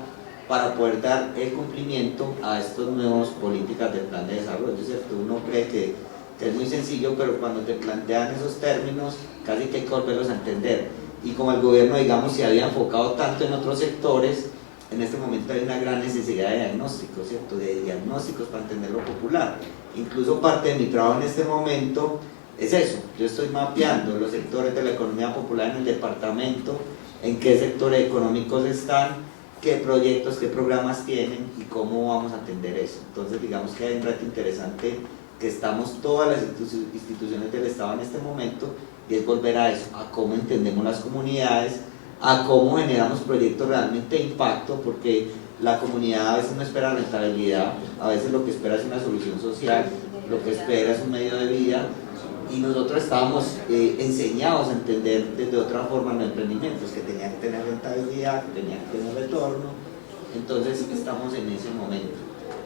para poder dar el cumplimiento a estas nuevas políticas del plan de desarrollo, ¿cierto? Uno cree que es muy sencillo, pero cuando te plantean esos términos, casi que hay que volverlos a entender. Y como el gobierno, digamos, se había enfocado tanto en otros sectores, en este momento hay una gran necesidad de diagnósticos, ¿cierto? De diagnósticos para entender lo popular. Incluso parte de mi trabajo en este momento es eso. Yo estoy mapeando los sectores de la economía popular en el departamento, en qué sectores económicos están, qué proyectos, qué programas tienen y cómo vamos a atender eso. Entonces, digamos que hay un reto interesante que estamos todas las instituciones del Estado en este momento, y es volver a eso, a cómo entendemos las comunidades, a cómo generamos proyectos realmente de impacto, porque la comunidad a veces no espera rentabilidad, a veces lo que espera es una solución social, lo que espera es un medio de vida, y nosotros estábamos enseñados a entender desde otra forma los emprendimientos, que tenían que tener rentabilidad, que tenían que tener retorno. Entonces estamos en ese momento,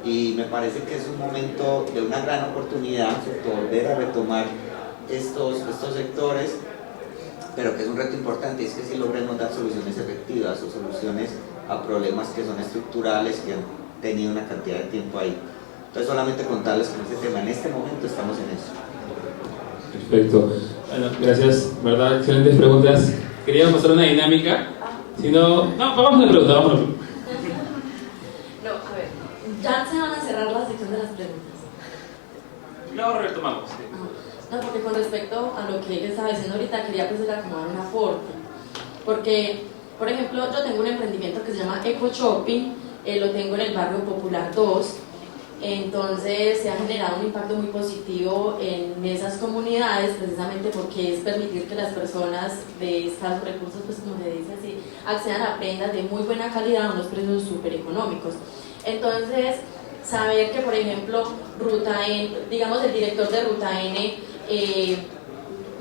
y me parece que es un momento de una gran oportunidad de volver a retomar estos sectores, pero que es un reto importante, es que si logremos dar soluciones efectivas o soluciones a problemas que son estructurales, que han tenido una cantidad de tiempo ahí. Entonces solamente contarles con este tema, en este momento estamos en eso. Perfecto. Bueno, gracias, ¿verdad? Excelentes preguntas. Queríamos hacer una dinámica, si no, vamos a una pregunta, vamos a una pregunta. No, a ver, ya se van a cerrar la sección de las preguntas. Luego retomamos. Sí. No, porque con respecto a lo que ella estaba diciendo ahorita, quería pues acomodar un aporte. Porque, por ejemplo, yo tengo un emprendimiento que se llama Eco Shopping, lo tengo en el barrio Popular 2. Entonces se ha generado un impacto muy positivo en esas comunidades, precisamente porque es permitir que las personas de escasos recursos, pues como se dice así, accedan a prendas de muy buena calidad a unos precios súper económicos. Entonces, saber que, por ejemplo, Ruta N, digamos el director de Ruta N,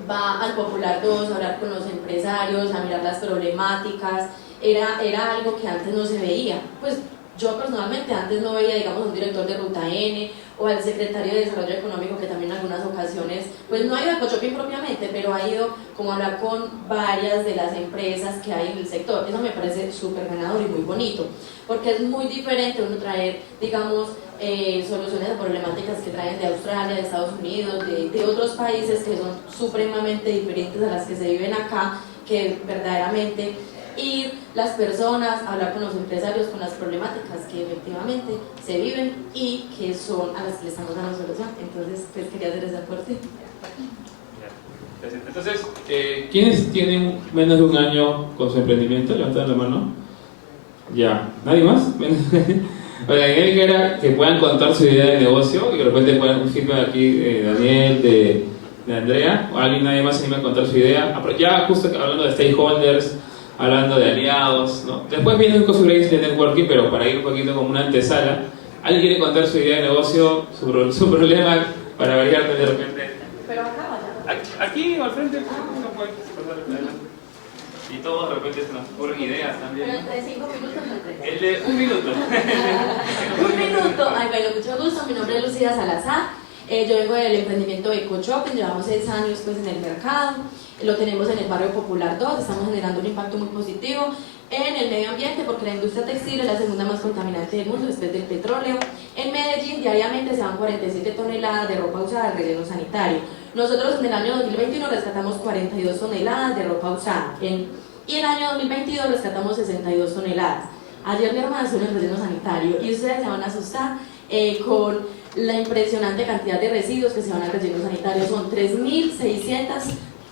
va al Popular 2 a hablar con los empresarios, a mirar las problemáticas, era algo que antes no se veía. Pues yo personalmente antes no veía, digamos, un director de Ruta N o al secretario de Desarrollo Económico, que también en algunas ocasiones, pues no ha ido a Ecoshopping propiamente, pero ha ido como a hablar con varias de las empresas que hay en el sector. Eso me parece súper ganador y muy bonito, porque es muy diferente uno traer, digamos, soluciones a problemáticas que traen de Australia, de Estados Unidos, de otros países que son supremamente diferentes a las que se viven acá, que verdaderamente ir las personas a hablar con los empresarios, con las problemáticas que efectivamente se viven y que son a las que le estamos dando solución. Entonces, pues quería hacer ese aporte. Entonces, ¿quiénes tienen menos de un año con su emprendimiento? Levanten la mano. Ya, ¿nadie más? Bueno, la idea era que puedan contar su idea de negocio y de repente puedan un feedback aquí de Daniel, de Andrea, o alguien, nadie más se anima a contar su idea. Ya justo hablando de stakeholders, hablando de aliados, ¿no? Después viene un coffee break de networking, pero para ir un poquito como una antesala, ¿alguien quiere contar su idea de negocio, su problema? para variar de repente. Pero acá vaya. Aquí o al frente, no puedes pasar adelante. Y todos de repente se nos ocurren ideas también. Pero entre 5 minutos no entre. El de un minuto. Un minuto. Ay, bueno, mucho gusto. Mi nombre es Lucía Salazar. Yo vengo del emprendimiento EcoShopping. Llevamos 6 años pues, en el mercado. Lo tenemos en el barrio Popular 2. Estamos generando un impacto muy positivo en el medio ambiente porque la industria textil es la segunda más contaminante del mundo después del petróleo. En Medellín diariamente se van 47 toneladas de ropa usada al relleno sanitario. Nosotros en el año 2021 rescatamos 42 toneladas de ropa usada y en el año 2022 rescatamos 62 toneladas. Ayer mi hermana estuvo en el relleno sanitario y ustedes se van a asustar con la impresionante cantidad de residuos que se van al relleno sanitario. Son 3.600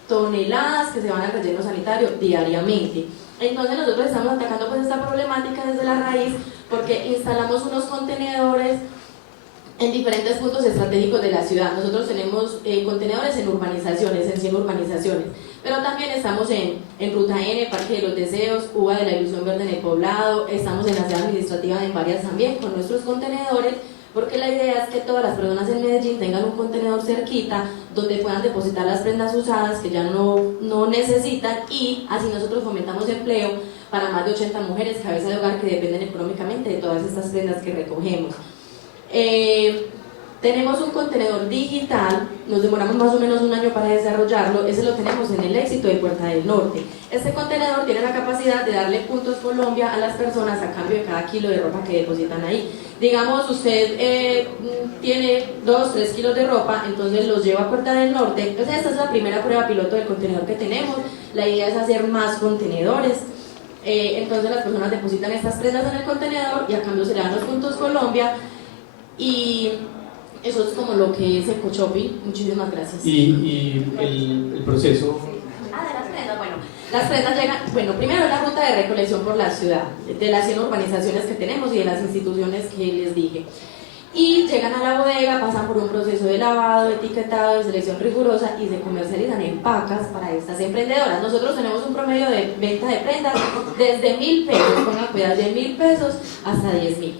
toneladas que se van al relleno sanitario diariamente. Entonces nosotros estamos atacando pues esta problemática desde la raíz porque instalamos unos contenedores en diferentes puntos estratégicos de la ciudad. Nosotros tenemos contenedores en urbanizaciones, en 100 urbanizaciones, pero también estamos en Ruta N, Parque de los Deseos, Uva de la Ilusión Verde en el Poblado, estamos en la ciudad administrativa en varias también con nuestros contenedores, porque la idea es que todas las personas en Medellín tengan un contenedor cerquita donde puedan depositar las prendas usadas que ya no necesitan y así nosotros fomentamos empleo para más de 80 mujeres cabeza de hogar que dependen económicamente de todas estas prendas que recogemos. Tenemos un contenedor digital, nos demoramos más o menos un año para desarrollarlo, ese lo tenemos en el Éxito de Puerta del Norte. Este contenedor tiene la capacidad de darle puntos Colombia a las personas a cambio de cada kilo de ropa que depositan ahí. Digamos, usted tiene 2-3 kilos de ropa, entonces los lleva a Puerta del Norte. Entonces esta es la primera prueba piloto del contenedor que tenemos, la idea es hacer más contenedores. Entonces las personas depositan estas prendas en el contenedor y a cambio se le dan los puntos Colombia. Y eso es como lo que es EcoShopping. Muchísimas gracias. Y el proceso. De las prendas, bueno, las prendas llegan, bueno, primero es la ruta de recolección por la ciudad, de las 100 urbanizaciones que tenemos y de las instituciones que les dije. Y llegan a la bodega, pasan por un proceso de lavado, etiquetado, de selección rigurosa y se comercializan en pacas para estas emprendedoras. Nosotros tenemos un promedio de venta de prendas desde 1.000 pesos, pongan cuidado, de 1.000 pesos hasta 10.000.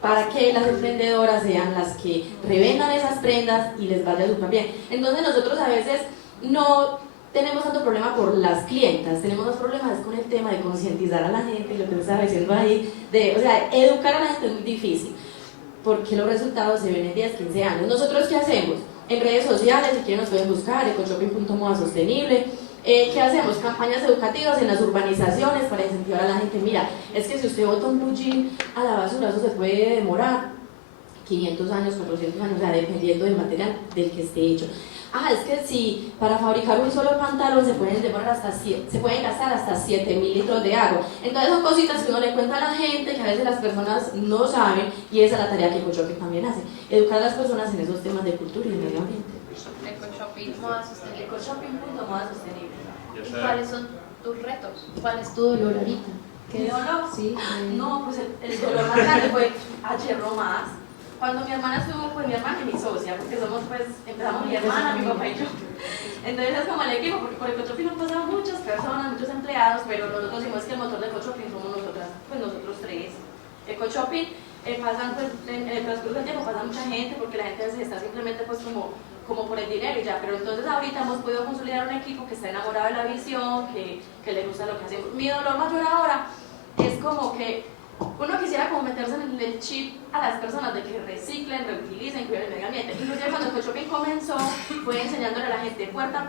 Para que las emprendedoras sean las que revendan esas prendas y les vaya súper bien. Entonces nosotros a veces no tenemos tanto problema por las clientas, tenemos más problemas con el tema de concientizar a la gente, lo que me estaba diciendo ahí, o sea, educar a la gente es muy difícil, porque los resultados se ven en 10, 15 años. ¿Nosotros qué hacemos? En redes sociales, si quieren nos pueden buscar, ecoshopping.moda sostenible. ¿Qué hacemos? Campañas educativas en las urbanizaciones para incentivar a la gente. Mira, es que si usted bota un blue jean a la basura, eso se puede demorar 500 años, 400 años, o sea, dependiendo del material del que esté hecho. Es que si para fabricar un solo pantalón se pueden gastar hasta 7.000 litros de agua. Entonces son cositas que uno le cuenta a la gente, que a veces las personas no saben, y esa es la tarea que EcoShopping también hace, educar a las personas en esos temas de cultura y de medio ambiente. EcoShopping, moda sostenible. EcoShopping.moda sostenible. ¿Y cuáles son tus retos? ¿Cuál es tu dolor ahorita? ¿Qué dolor? Sí. No, pues el dolor más grande fue ayer nomás. Cuando mi hermana estuvo, pues mi hermana y mi socia, porque somos pues, empezamos mi hermana, mi papá y yo. Entonces es como el equipo, porque por EcoShopping han pasado muchas personas, muchos empleados, pero nosotros decimos que el motor de EcoShopping somos nosotros tres. EcoShopping pasan pues, en el transcurso del tiempo pasa mucha gente, porque la gente se está simplemente pues como por el dinero y ya, pero entonces ahorita hemos podido consolidar un equipo que está enamorado de la visión, que le gusta lo que hacemos. Mi dolor mayor ahora es como que uno quisiera como meterse en el chip a las personas de que reciclen, reutilicen, cuiden el medio ambiente. Inclusive cuando EcoShopping comenzó, fue enseñándole a la gente casa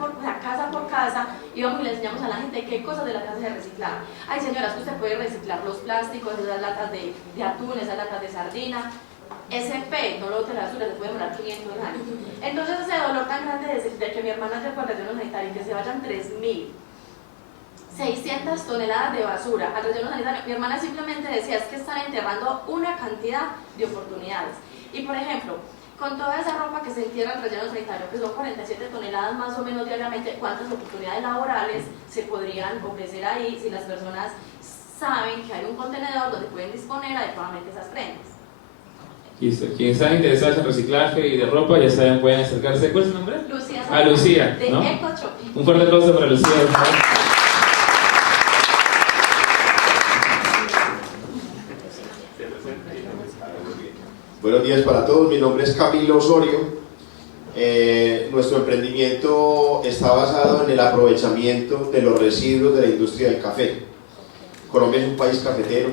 por casa, íbamos y le enseñamos a la gente qué cosas de la casa se reciclaban. Ay señoras, que usted puede reciclar los plásticos, esas latas de atún, esas latas de sardina. Ese PET, no lo bote la basura, se puede demorar 500 años. Entonces ese dolor tan grande de que mi hermana se fue al relleno sanitario y que se vayan 3.600 toneladas de basura al relleno sanitario, mi hermana simplemente decía, es que están enterrando una cantidad de oportunidades. Y por ejemplo, con toda esa ropa que se entierra al relleno sanitario, que son 47 toneladas más o menos diariamente, ¿cuántas oportunidades laborales se podrían ofrecer ahí si las personas saben que hay un contenedor donde pueden disponer adecuadamente esas prendas? Listo. Quienes están interesados en reciclaje y de ropa, ya saben, pueden acercarse. ¿Cuál es su nombre? Lucía. Lucía, ¿no? De EcoShopping. Un fuerte aplauso para Lucía. Buenos días para todos, mi nombre es Camilo Osorio. Nuestro emprendimiento está basado en el aprovechamiento de los residuos de la industria del café. Colombia es un país cafetero.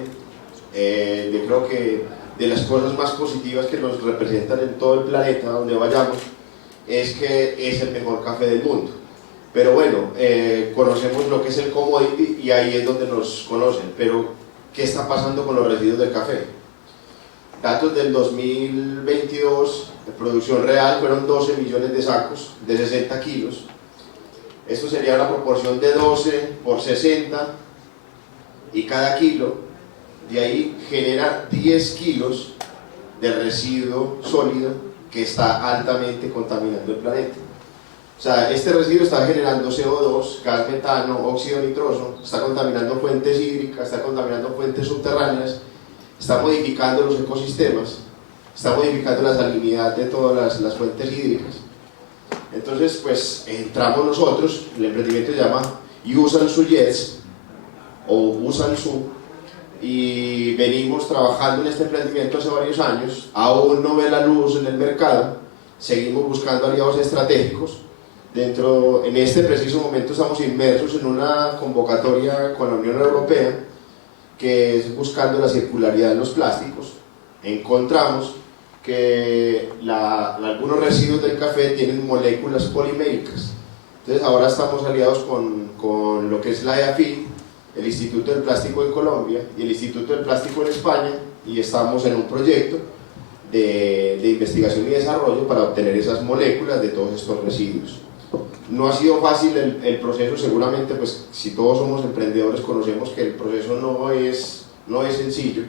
Yo creo que de las cosas más positivas que nos representan en todo el planeta donde vayamos es que es el mejor café del mundo. Pero bueno, conocemos lo que es el commodity y ahí es donde nos conocen. Pero, ¿qué está pasando con los residuos del café? Datos del 2022, de producción real, fueron 12 millones de sacos de 60 kilos. Esto sería una proporción de 12 por 60 y cada kilo de ahí genera 10 kilos de residuo sólido que está altamente contaminando el planeta. O sea, este residuo está generando CO2, gas metano, óxido nitroso, está contaminando fuentes hídricas, está contaminando fuentes subterráneas, está modificando los ecosistemas, está modificando la salinidad de todas las fuentes hídricas. Entonces, pues, entramos nosotros, el emprendimiento se llama Usan Su Yes, o Usan Su, y venimos trabajando en este emprendimiento hace varios años, aún no ve la luz en el mercado, seguimos buscando aliados estratégicos. En este preciso momento estamos inmersos en una convocatoria con la Unión Europea que es buscando la circularidad de los plásticos. Encontramos que algunos residuos del café tienen moléculas poliméricas. Entonces ahora estamos aliados con lo que es la EAFID, el Instituto del Plástico en Colombia y el Instituto del Plástico en España, y estamos en un proyecto de investigación y desarrollo para obtener esas moléculas de todos estos residuos. No ha sido fácil el proceso, seguramente, pues si todos somos emprendedores conocemos que el proceso no es sencillo.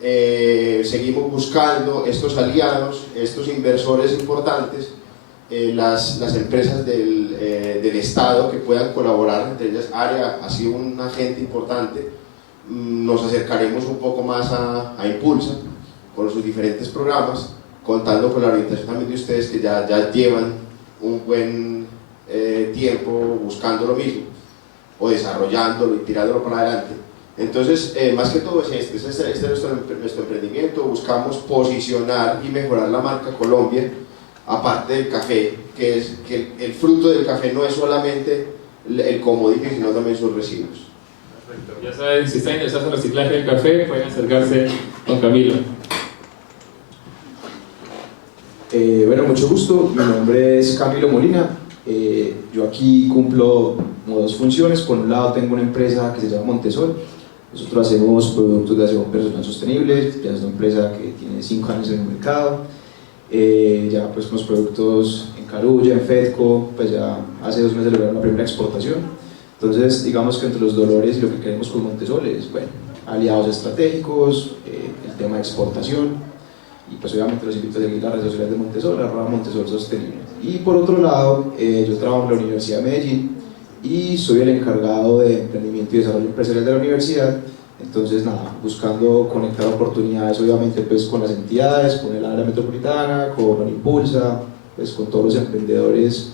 Seguimos buscando estos aliados, estos inversores importantes, las empresas del Estado que puedan colaborar, entre ellas AREA ha sido un agente importante. Nos acercaremos un poco más a Impulsa con sus diferentes programas, contando con la orientación también de ustedes que ya llevan un buen tiempo buscando lo mismo, o desarrollándolo y tirándolo para adelante. Entonces, más que todo es este es nuestro emprendimiento. Buscamos posicionar y mejorar la marca Colombia, aparte del café, que el fruto del café no es solamente el commodity, sino también sus residuos. Perfecto. Ya saben, si están interesados en el reciclaje del café, pueden acercarse con Camilo. Bueno, mucho gusto, mi nombre es Camilo Molina. Yo aquí cumplo como dos funciones. Por un lado tengo una empresa que se llama Montesol. Nosotros hacemos productos de aseo personal sostenible, ya es una empresa que tiene 5 años en el mercado. Ya pues con los productos en Carulla, en Fedco, pues ya hace 2 meses lograron la primera exportación. Entonces digamos que entre los dolores y lo que queremos con Montesol es, bueno, aliados estratégicos, el tema de exportación, y pues obviamente los invito a seguir las redes sociales de Montesol, @Montesol Sostenible. Y por otro lado, yo trabajo en la Universidad de Medellín y soy el encargado de emprendimiento y desarrollo empresarial de la universidad. Entonces nada, buscando conectar oportunidades obviamente pues con las entidades, con el área metropolitana, con Impulsa, pues con todos los emprendedores,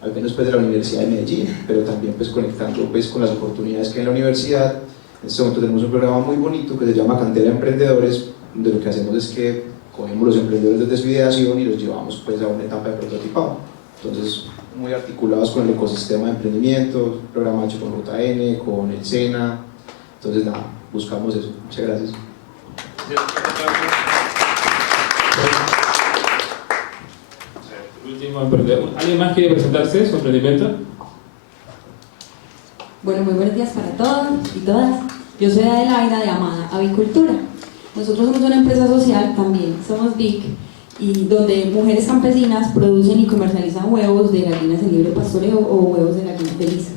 al menos pues de la Universidad de Medellín, pero también pues conectando pues con las oportunidades que hay en la universidad. En este momento tenemos un programa muy bonito que se llama Cantera de Emprendedores, donde lo que hacemos es que cogemos los emprendedores desde su ideación y los llevamos pues a una etapa de prototipado. Entonces, muy articulados con el ecosistema de emprendimiento, programa hecho con Ruta N, con el SENA. Entonces, nada, buscamos eso. Muchas gracias. Último emprendedor. ¿Alguien más quiere presentarse su emprendimiento? Bueno, muy buenos días para todos y todas. Yo soy Adelaida de Amada Avicultura. Nosotros somos una empresa social también, somos BIC, y donde mujeres campesinas producen y comercializan huevos de gallinas en libre pastoreo o huevos de gallinas de lisa.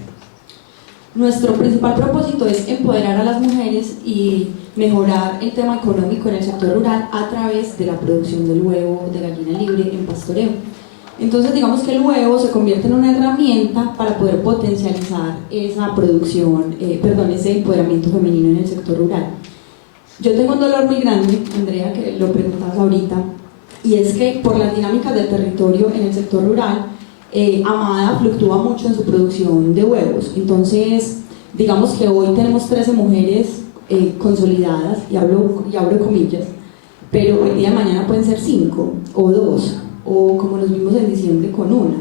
Nuestro principal propósito es empoderar a las mujeres y mejorar el tema económico en el sector rural a través de la producción del huevo de gallina libre en pastoreo. Entonces digamos que el huevo se convierte en una herramienta para poder potencializar esa producción, ese empoderamiento femenino en el sector rural. Yo tengo un dolor muy grande, Andrea, que lo preguntabas ahorita, y es que por las dinámicas del territorio en el sector rural, Amada fluctúa mucho en su producción de huevos. Entonces, digamos que hoy tenemos 13 mujeres consolidadas, y abro comillas, pero el día de mañana pueden ser 5 o 2 o como nos vimos en diciembre con una,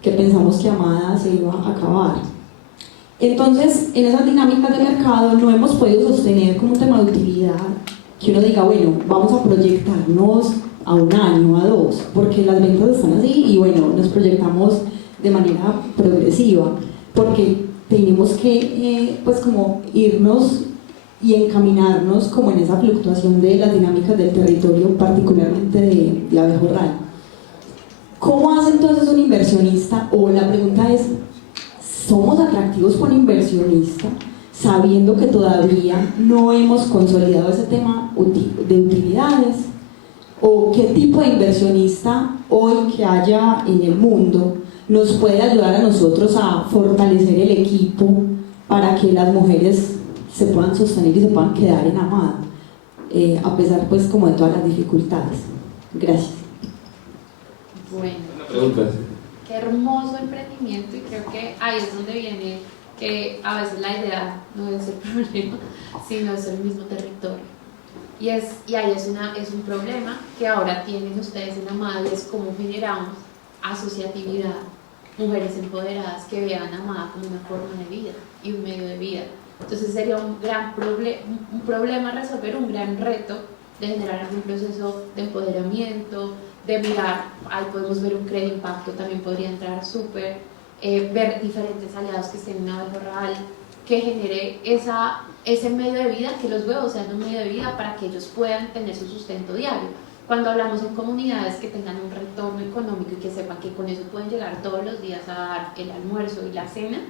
que pensamos que Amada se iba a acabar. Entonces, en esas dinámicas de mercado no hemos podido sostener como un tema de utilidad que uno diga, bueno, vamos a proyectarnos a 1 año, a 2, porque las ventas están así y bueno, nos proyectamos de manera progresiva, porque tenemos que pues como irnos y encaminarnos como en esa fluctuación de las dinámicas del territorio, particularmente de Abejorral. ¿Cómo hace entonces un inversionista? O la pregunta es, ¿somos atractivos para un inversionista sabiendo que todavía no hemos consolidado ese tema de utilidades? ¿O qué tipo de inversionista hoy que haya en el mundo nos puede ayudar a nosotros a fortalecer el equipo para que las mujeres se puedan sostener y se puedan quedar en Amada, a pesar pues como de todas las dificultades? Gracias. Bueno, Preguntas. qué hermoso emprendimiento, y creo que ahí es donde viene que a veces la idea no es el problema, sino es el mismo territorio. Y ahí es un problema que ahora tienen ustedes en Amada, y es cómo generamos asociatividad, mujeres empoderadas que vean a Amada como una forma de vida y un medio de vida. Entonces sería un gran problema a resolver, un gran reto de generar un proceso de empoderamiento, de mirar, ahí podemos ver un Crede Impacto, también podría entrar súper, ver diferentes aliados que estén en Abejorral, que genere ese medio de vida, que los huevos sean un medio de vida para que ellos puedan tener su sustento diario. Cuando hablamos en comunidades que tengan un retorno económico y que sepan que con eso pueden llegar todos los días a dar el almuerzo y la cena,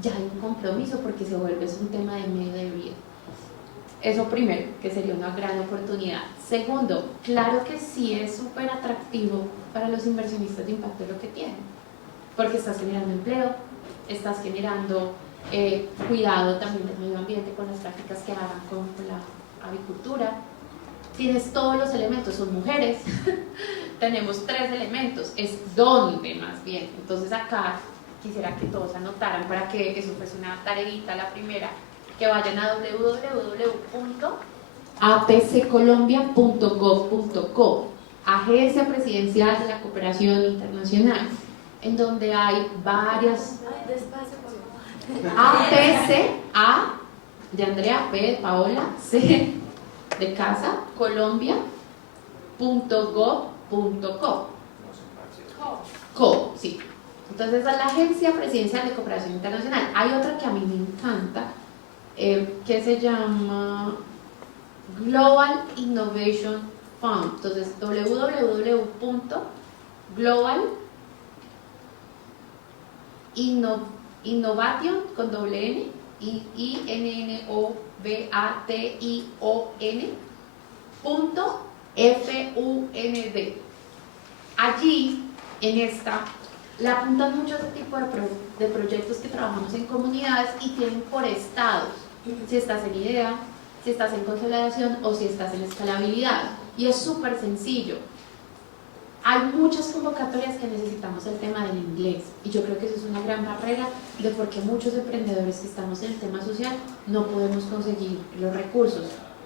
ya hay un compromiso porque se vuelve un tema de medio de vida. Eso primero, que sería una gran oportunidad. Segundo, claro que sí es súper atractivo para los inversionistas de impacto lo que tienen, porque estás generando empleo, estás generando cuidado también del medio ambiente con las prácticas que hagan con la avicultura. Tienes todos los elementos, son mujeres, tenemos 3 elementos, es dónde más bien. Entonces acá quisiera que todos anotaran para que eso fuese una tareita, la primera, que vayan a www.apccolombia.gov.co, Agencia Presidencial de la Cooperación Internacional, en donde hay varias APC, A de Andrea, P de Paola, C de casa, Colombia.gov.co. Sí. Entonces, a la Agencia Presidencial de Cooperación Internacional. Hay otra que a mí me encanta, que se llama Global Innovation Fund. Entonces, www.globalinnovation con doble N, INNOVATION.FUND. Allí, en esta, le apuntan mucho a este tipo de proyectos que trabajamos en comunidades y tienen por estados, si estás en idea, si estás en consolidación o si estás en escalabilidad. Y es súper sencillo. Hay muchas convocatorias que necesitamos el tema del inglés, y yo creo que eso es una gran barrera de por qué muchos emprendedores que estamos en el tema social no podemos conseguir los recursos.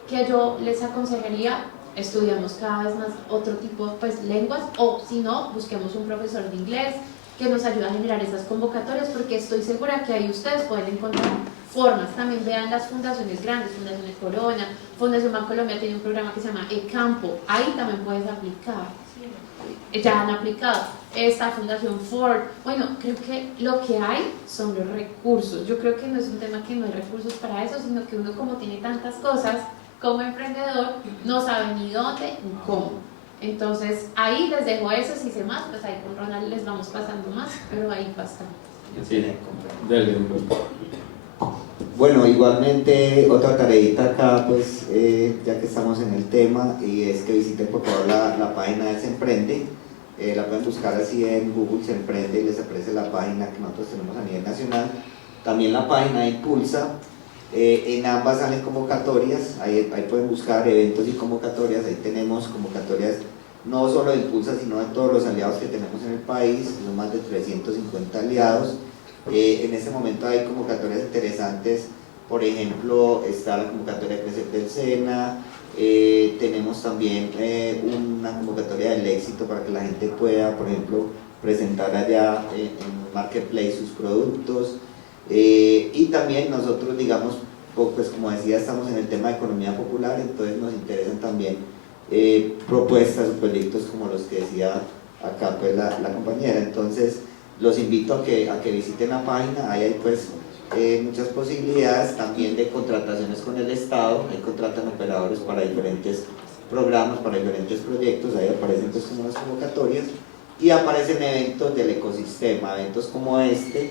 Que yo les aconsejaría, estudiamos cada vez más otro tipo pues lenguas, o si no, busquemos un profesor de inglés que nos ayude a generar esas convocatorias, porque estoy segura que ahí ustedes pueden encontrar formas. También vean las fundaciones grandes, Fundaciones Corona, Fundación Bancolombia tiene un programa que se llama eCampo, ahí también puedes aplicar. Ya han aplicado esta Fundación Ford. Bueno, creo que lo que hay son los recursos. Yo creo que no es un tema que no hay recursos para eso, sino que uno, como tiene tantas cosas como emprendedor, no sabe ni dónde ni cómo. Entonces ahí les dejo eso. Si sé más, pues ahí con Ronald les vamos pasando más, pero ahí bastante. Sí, dale. Bueno, igualmente otra tareita acá, pues ya que estamos en el tema, y es que visiten por favor la página de Se Emprende. La pueden buscar así en Google, Se Emprende, y les aparece la página que nosotros tenemos a nivel nacional. También la página de Impulsa, en ambas salen convocatorias, ahí pueden buscar eventos y convocatorias. Ahí tenemos convocatorias no solo de Impulsa, sino de todos los aliados que tenemos en el país, son más de 350 aliados. En este momento hay convocatorias interesantes Por ejemplo, está la convocatoria Crecer del SENA, tenemos también una convocatoria del éxito para que la gente pueda, por ejemplo, presentar allá en Marketplace sus productos, y también nosotros, digamos, pues como decía, estamos en el tema de economía popular, entonces nos interesan también propuestas o proyectos como los que decía acá pues la compañera. Entonces los invito a que visiten la página, ahí hay pues muchas posibilidades también de contrataciones con el Estado, ahí contratan operadores para diferentes programas, para diferentes proyectos, ahí aparecen pues como las convocatorias, y aparecen eventos del ecosistema, eventos como este,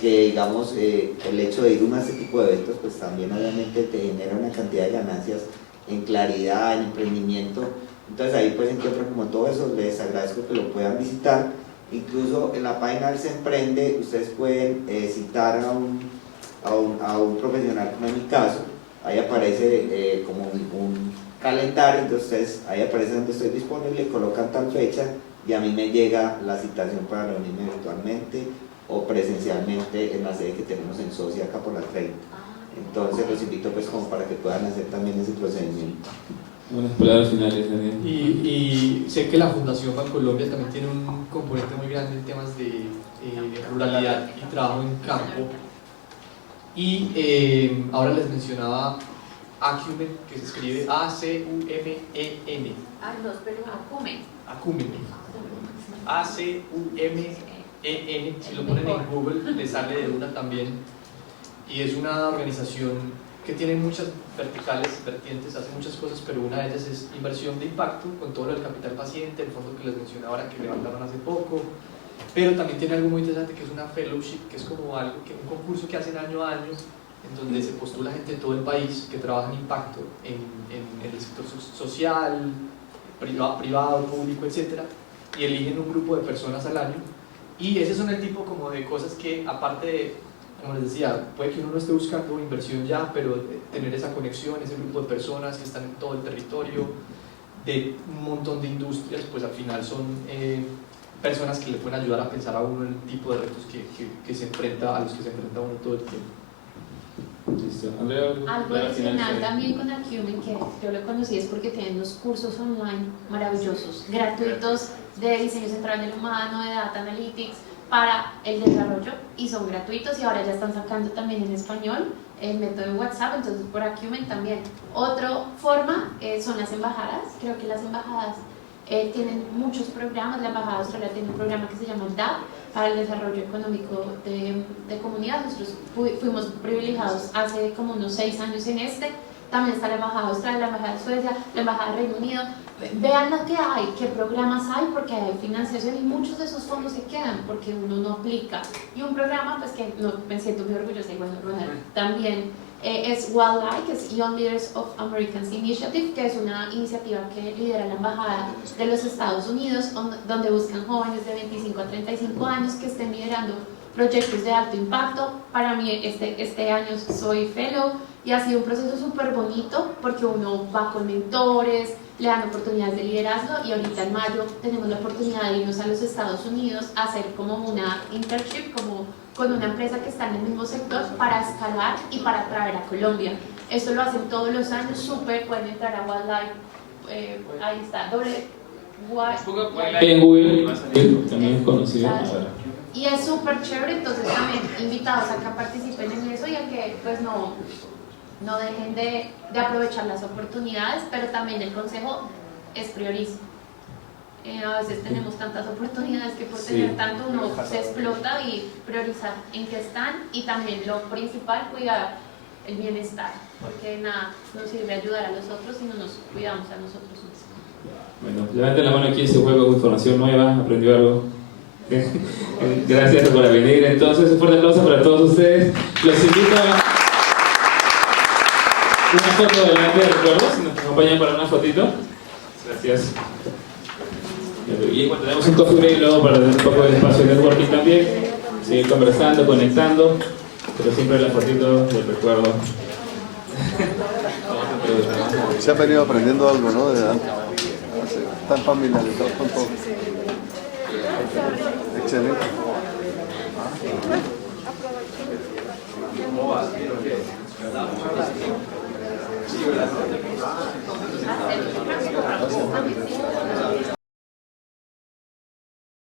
que digamos el hecho de ir a este tipo de eventos pues también obviamente te genera una cantidad de ganancias en claridad, en emprendimiento. Entonces ahí pues encuentran como todo eso. Les agradezco que lo puedan visitar. Incluso en la página del Se Emprende ustedes pueden citar a un profesional, como en mi caso, ahí aparece como un calendario, entonces ahí aparece donde estoy disponible, colocan tal fecha y a mí me llega la citación para reunirme virtualmente o presencialmente en la sede que tenemos en Socia acá por la 30. Entonces los invito pues como para que puedan hacer también ese procedimiento. Buenas palabras finales, Daniel. Y sé que la Fundación Bancolombia también tiene un componente muy grande en temas de ruralidad y trabajo en campo. Y ahora les mencionaba Acumen, que se escribe A-C-U-M-E-N. Ah, no, pero Acumen. Acumen. A-C-U-M-E-N. Si lo ponen en Google, les sale de una también. Y es una organización que tiene muchas vertientes, hace muchas cosas, pero una de ellas es inversión de impacto, con todo lo del capital paciente, el fondo que les mencioné ahora que levantaron hace poco, pero también tiene algo muy interesante que es una fellowship, que es como un concurso que hacen año a año, en donde se postula gente de todo el país que trabaja en impacto, en el sector social, privado, público, etc. Y eligen un grupo de personas al año, y ese son el tipo como de cosas que, aparte de, como les decía, puede que uno no esté buscando inversión ya, pero tener esa conexión, ese grupo de personas que están en todo el territorio, de un montón de industrias, pues al final son personas que le pueden ayudar a pensar a uno el tipo de retos que se enfrenta, a los que se enfrenta uno todo el tiempo. Listo. Andrea, algo adicional también con Acumen, que yo lo conocí, es porque tienen unos cursos online maravillosos, gratuitos, de diseño central del humano, de data analytics, para el desarrollo, y son gratuitos, y ahora ya están sacando también en español el método de WhatsApp, entonces por Acumen también. Otra forma son las embajadas. Creo que las embajadas tienen muchos programas. La Embajada Australia tiene un programa que se llama DAP, para el desarrollo económico de comunidad. Nosotros fuimos privilegiados hace como unos 6 años en este. También está la Embajada Australia, la Embajada de Suecia, la Embajada de Reino Unido. Vean lo que hay, qué programas hay, porque hay financiación y muchos de esos fondos se quedan porque uno no aplica. Y un programa pues que no, me siento muy orgullosa, y bueno, Ronald también, es WildLike, que es Young Leaders of Americans Initiative, que es una iniciativa que lidera la Embajada de los Estados Unidos, donde buscan jóvenes de 25 a 35 años que estén liderando proyectos de alto impacto. Para mí este año soy fellow y ha sido un proceso súper bonito porque uno va con mentores, le dan oportunidades de liderazgo, y ahorita en mayo tenemos la oportunidad de irnos a los Estados Unidos a hacer como una internship con una empresa que está en el mismo sector para escalar y para traer a Colombia. Esto lo hacen todos los años, súper, pueden entrar a WildLike, ahí está, en Google también es conocido. Y es súper chévere, entonces también invitados a que participen en eso y a que pues no dejen de aprovechar las oportunidades, pero también el consejo es prioriza. A veces tenemos tantas oportunidades que por tener tanto uno se explota, y priorizar en qué están, y también lo principal, cuidar el bienestar, porque nada nos sirve ayudar a los otros si no nos cuidamos a nosotros mismos. Bueno, levanten la mano aquí, se juega con información nueva, aprendió algo. Gracias por venir. Entonces, un fuerte aplauso para todos ustedes. Los invito a una foto delante de recuerdos, si nos acompañan para una fotito. Gracias. Y bueno, tenemos un coffee break luego para tener un poco de espacio de networking también, seguir conversando, conectando, pero siempre la fotito del recuerdo. Se ha venido aprendiendo algo, ¿no? Están familiarizados con todo. Excelente. ¿Cómo vas? Sí,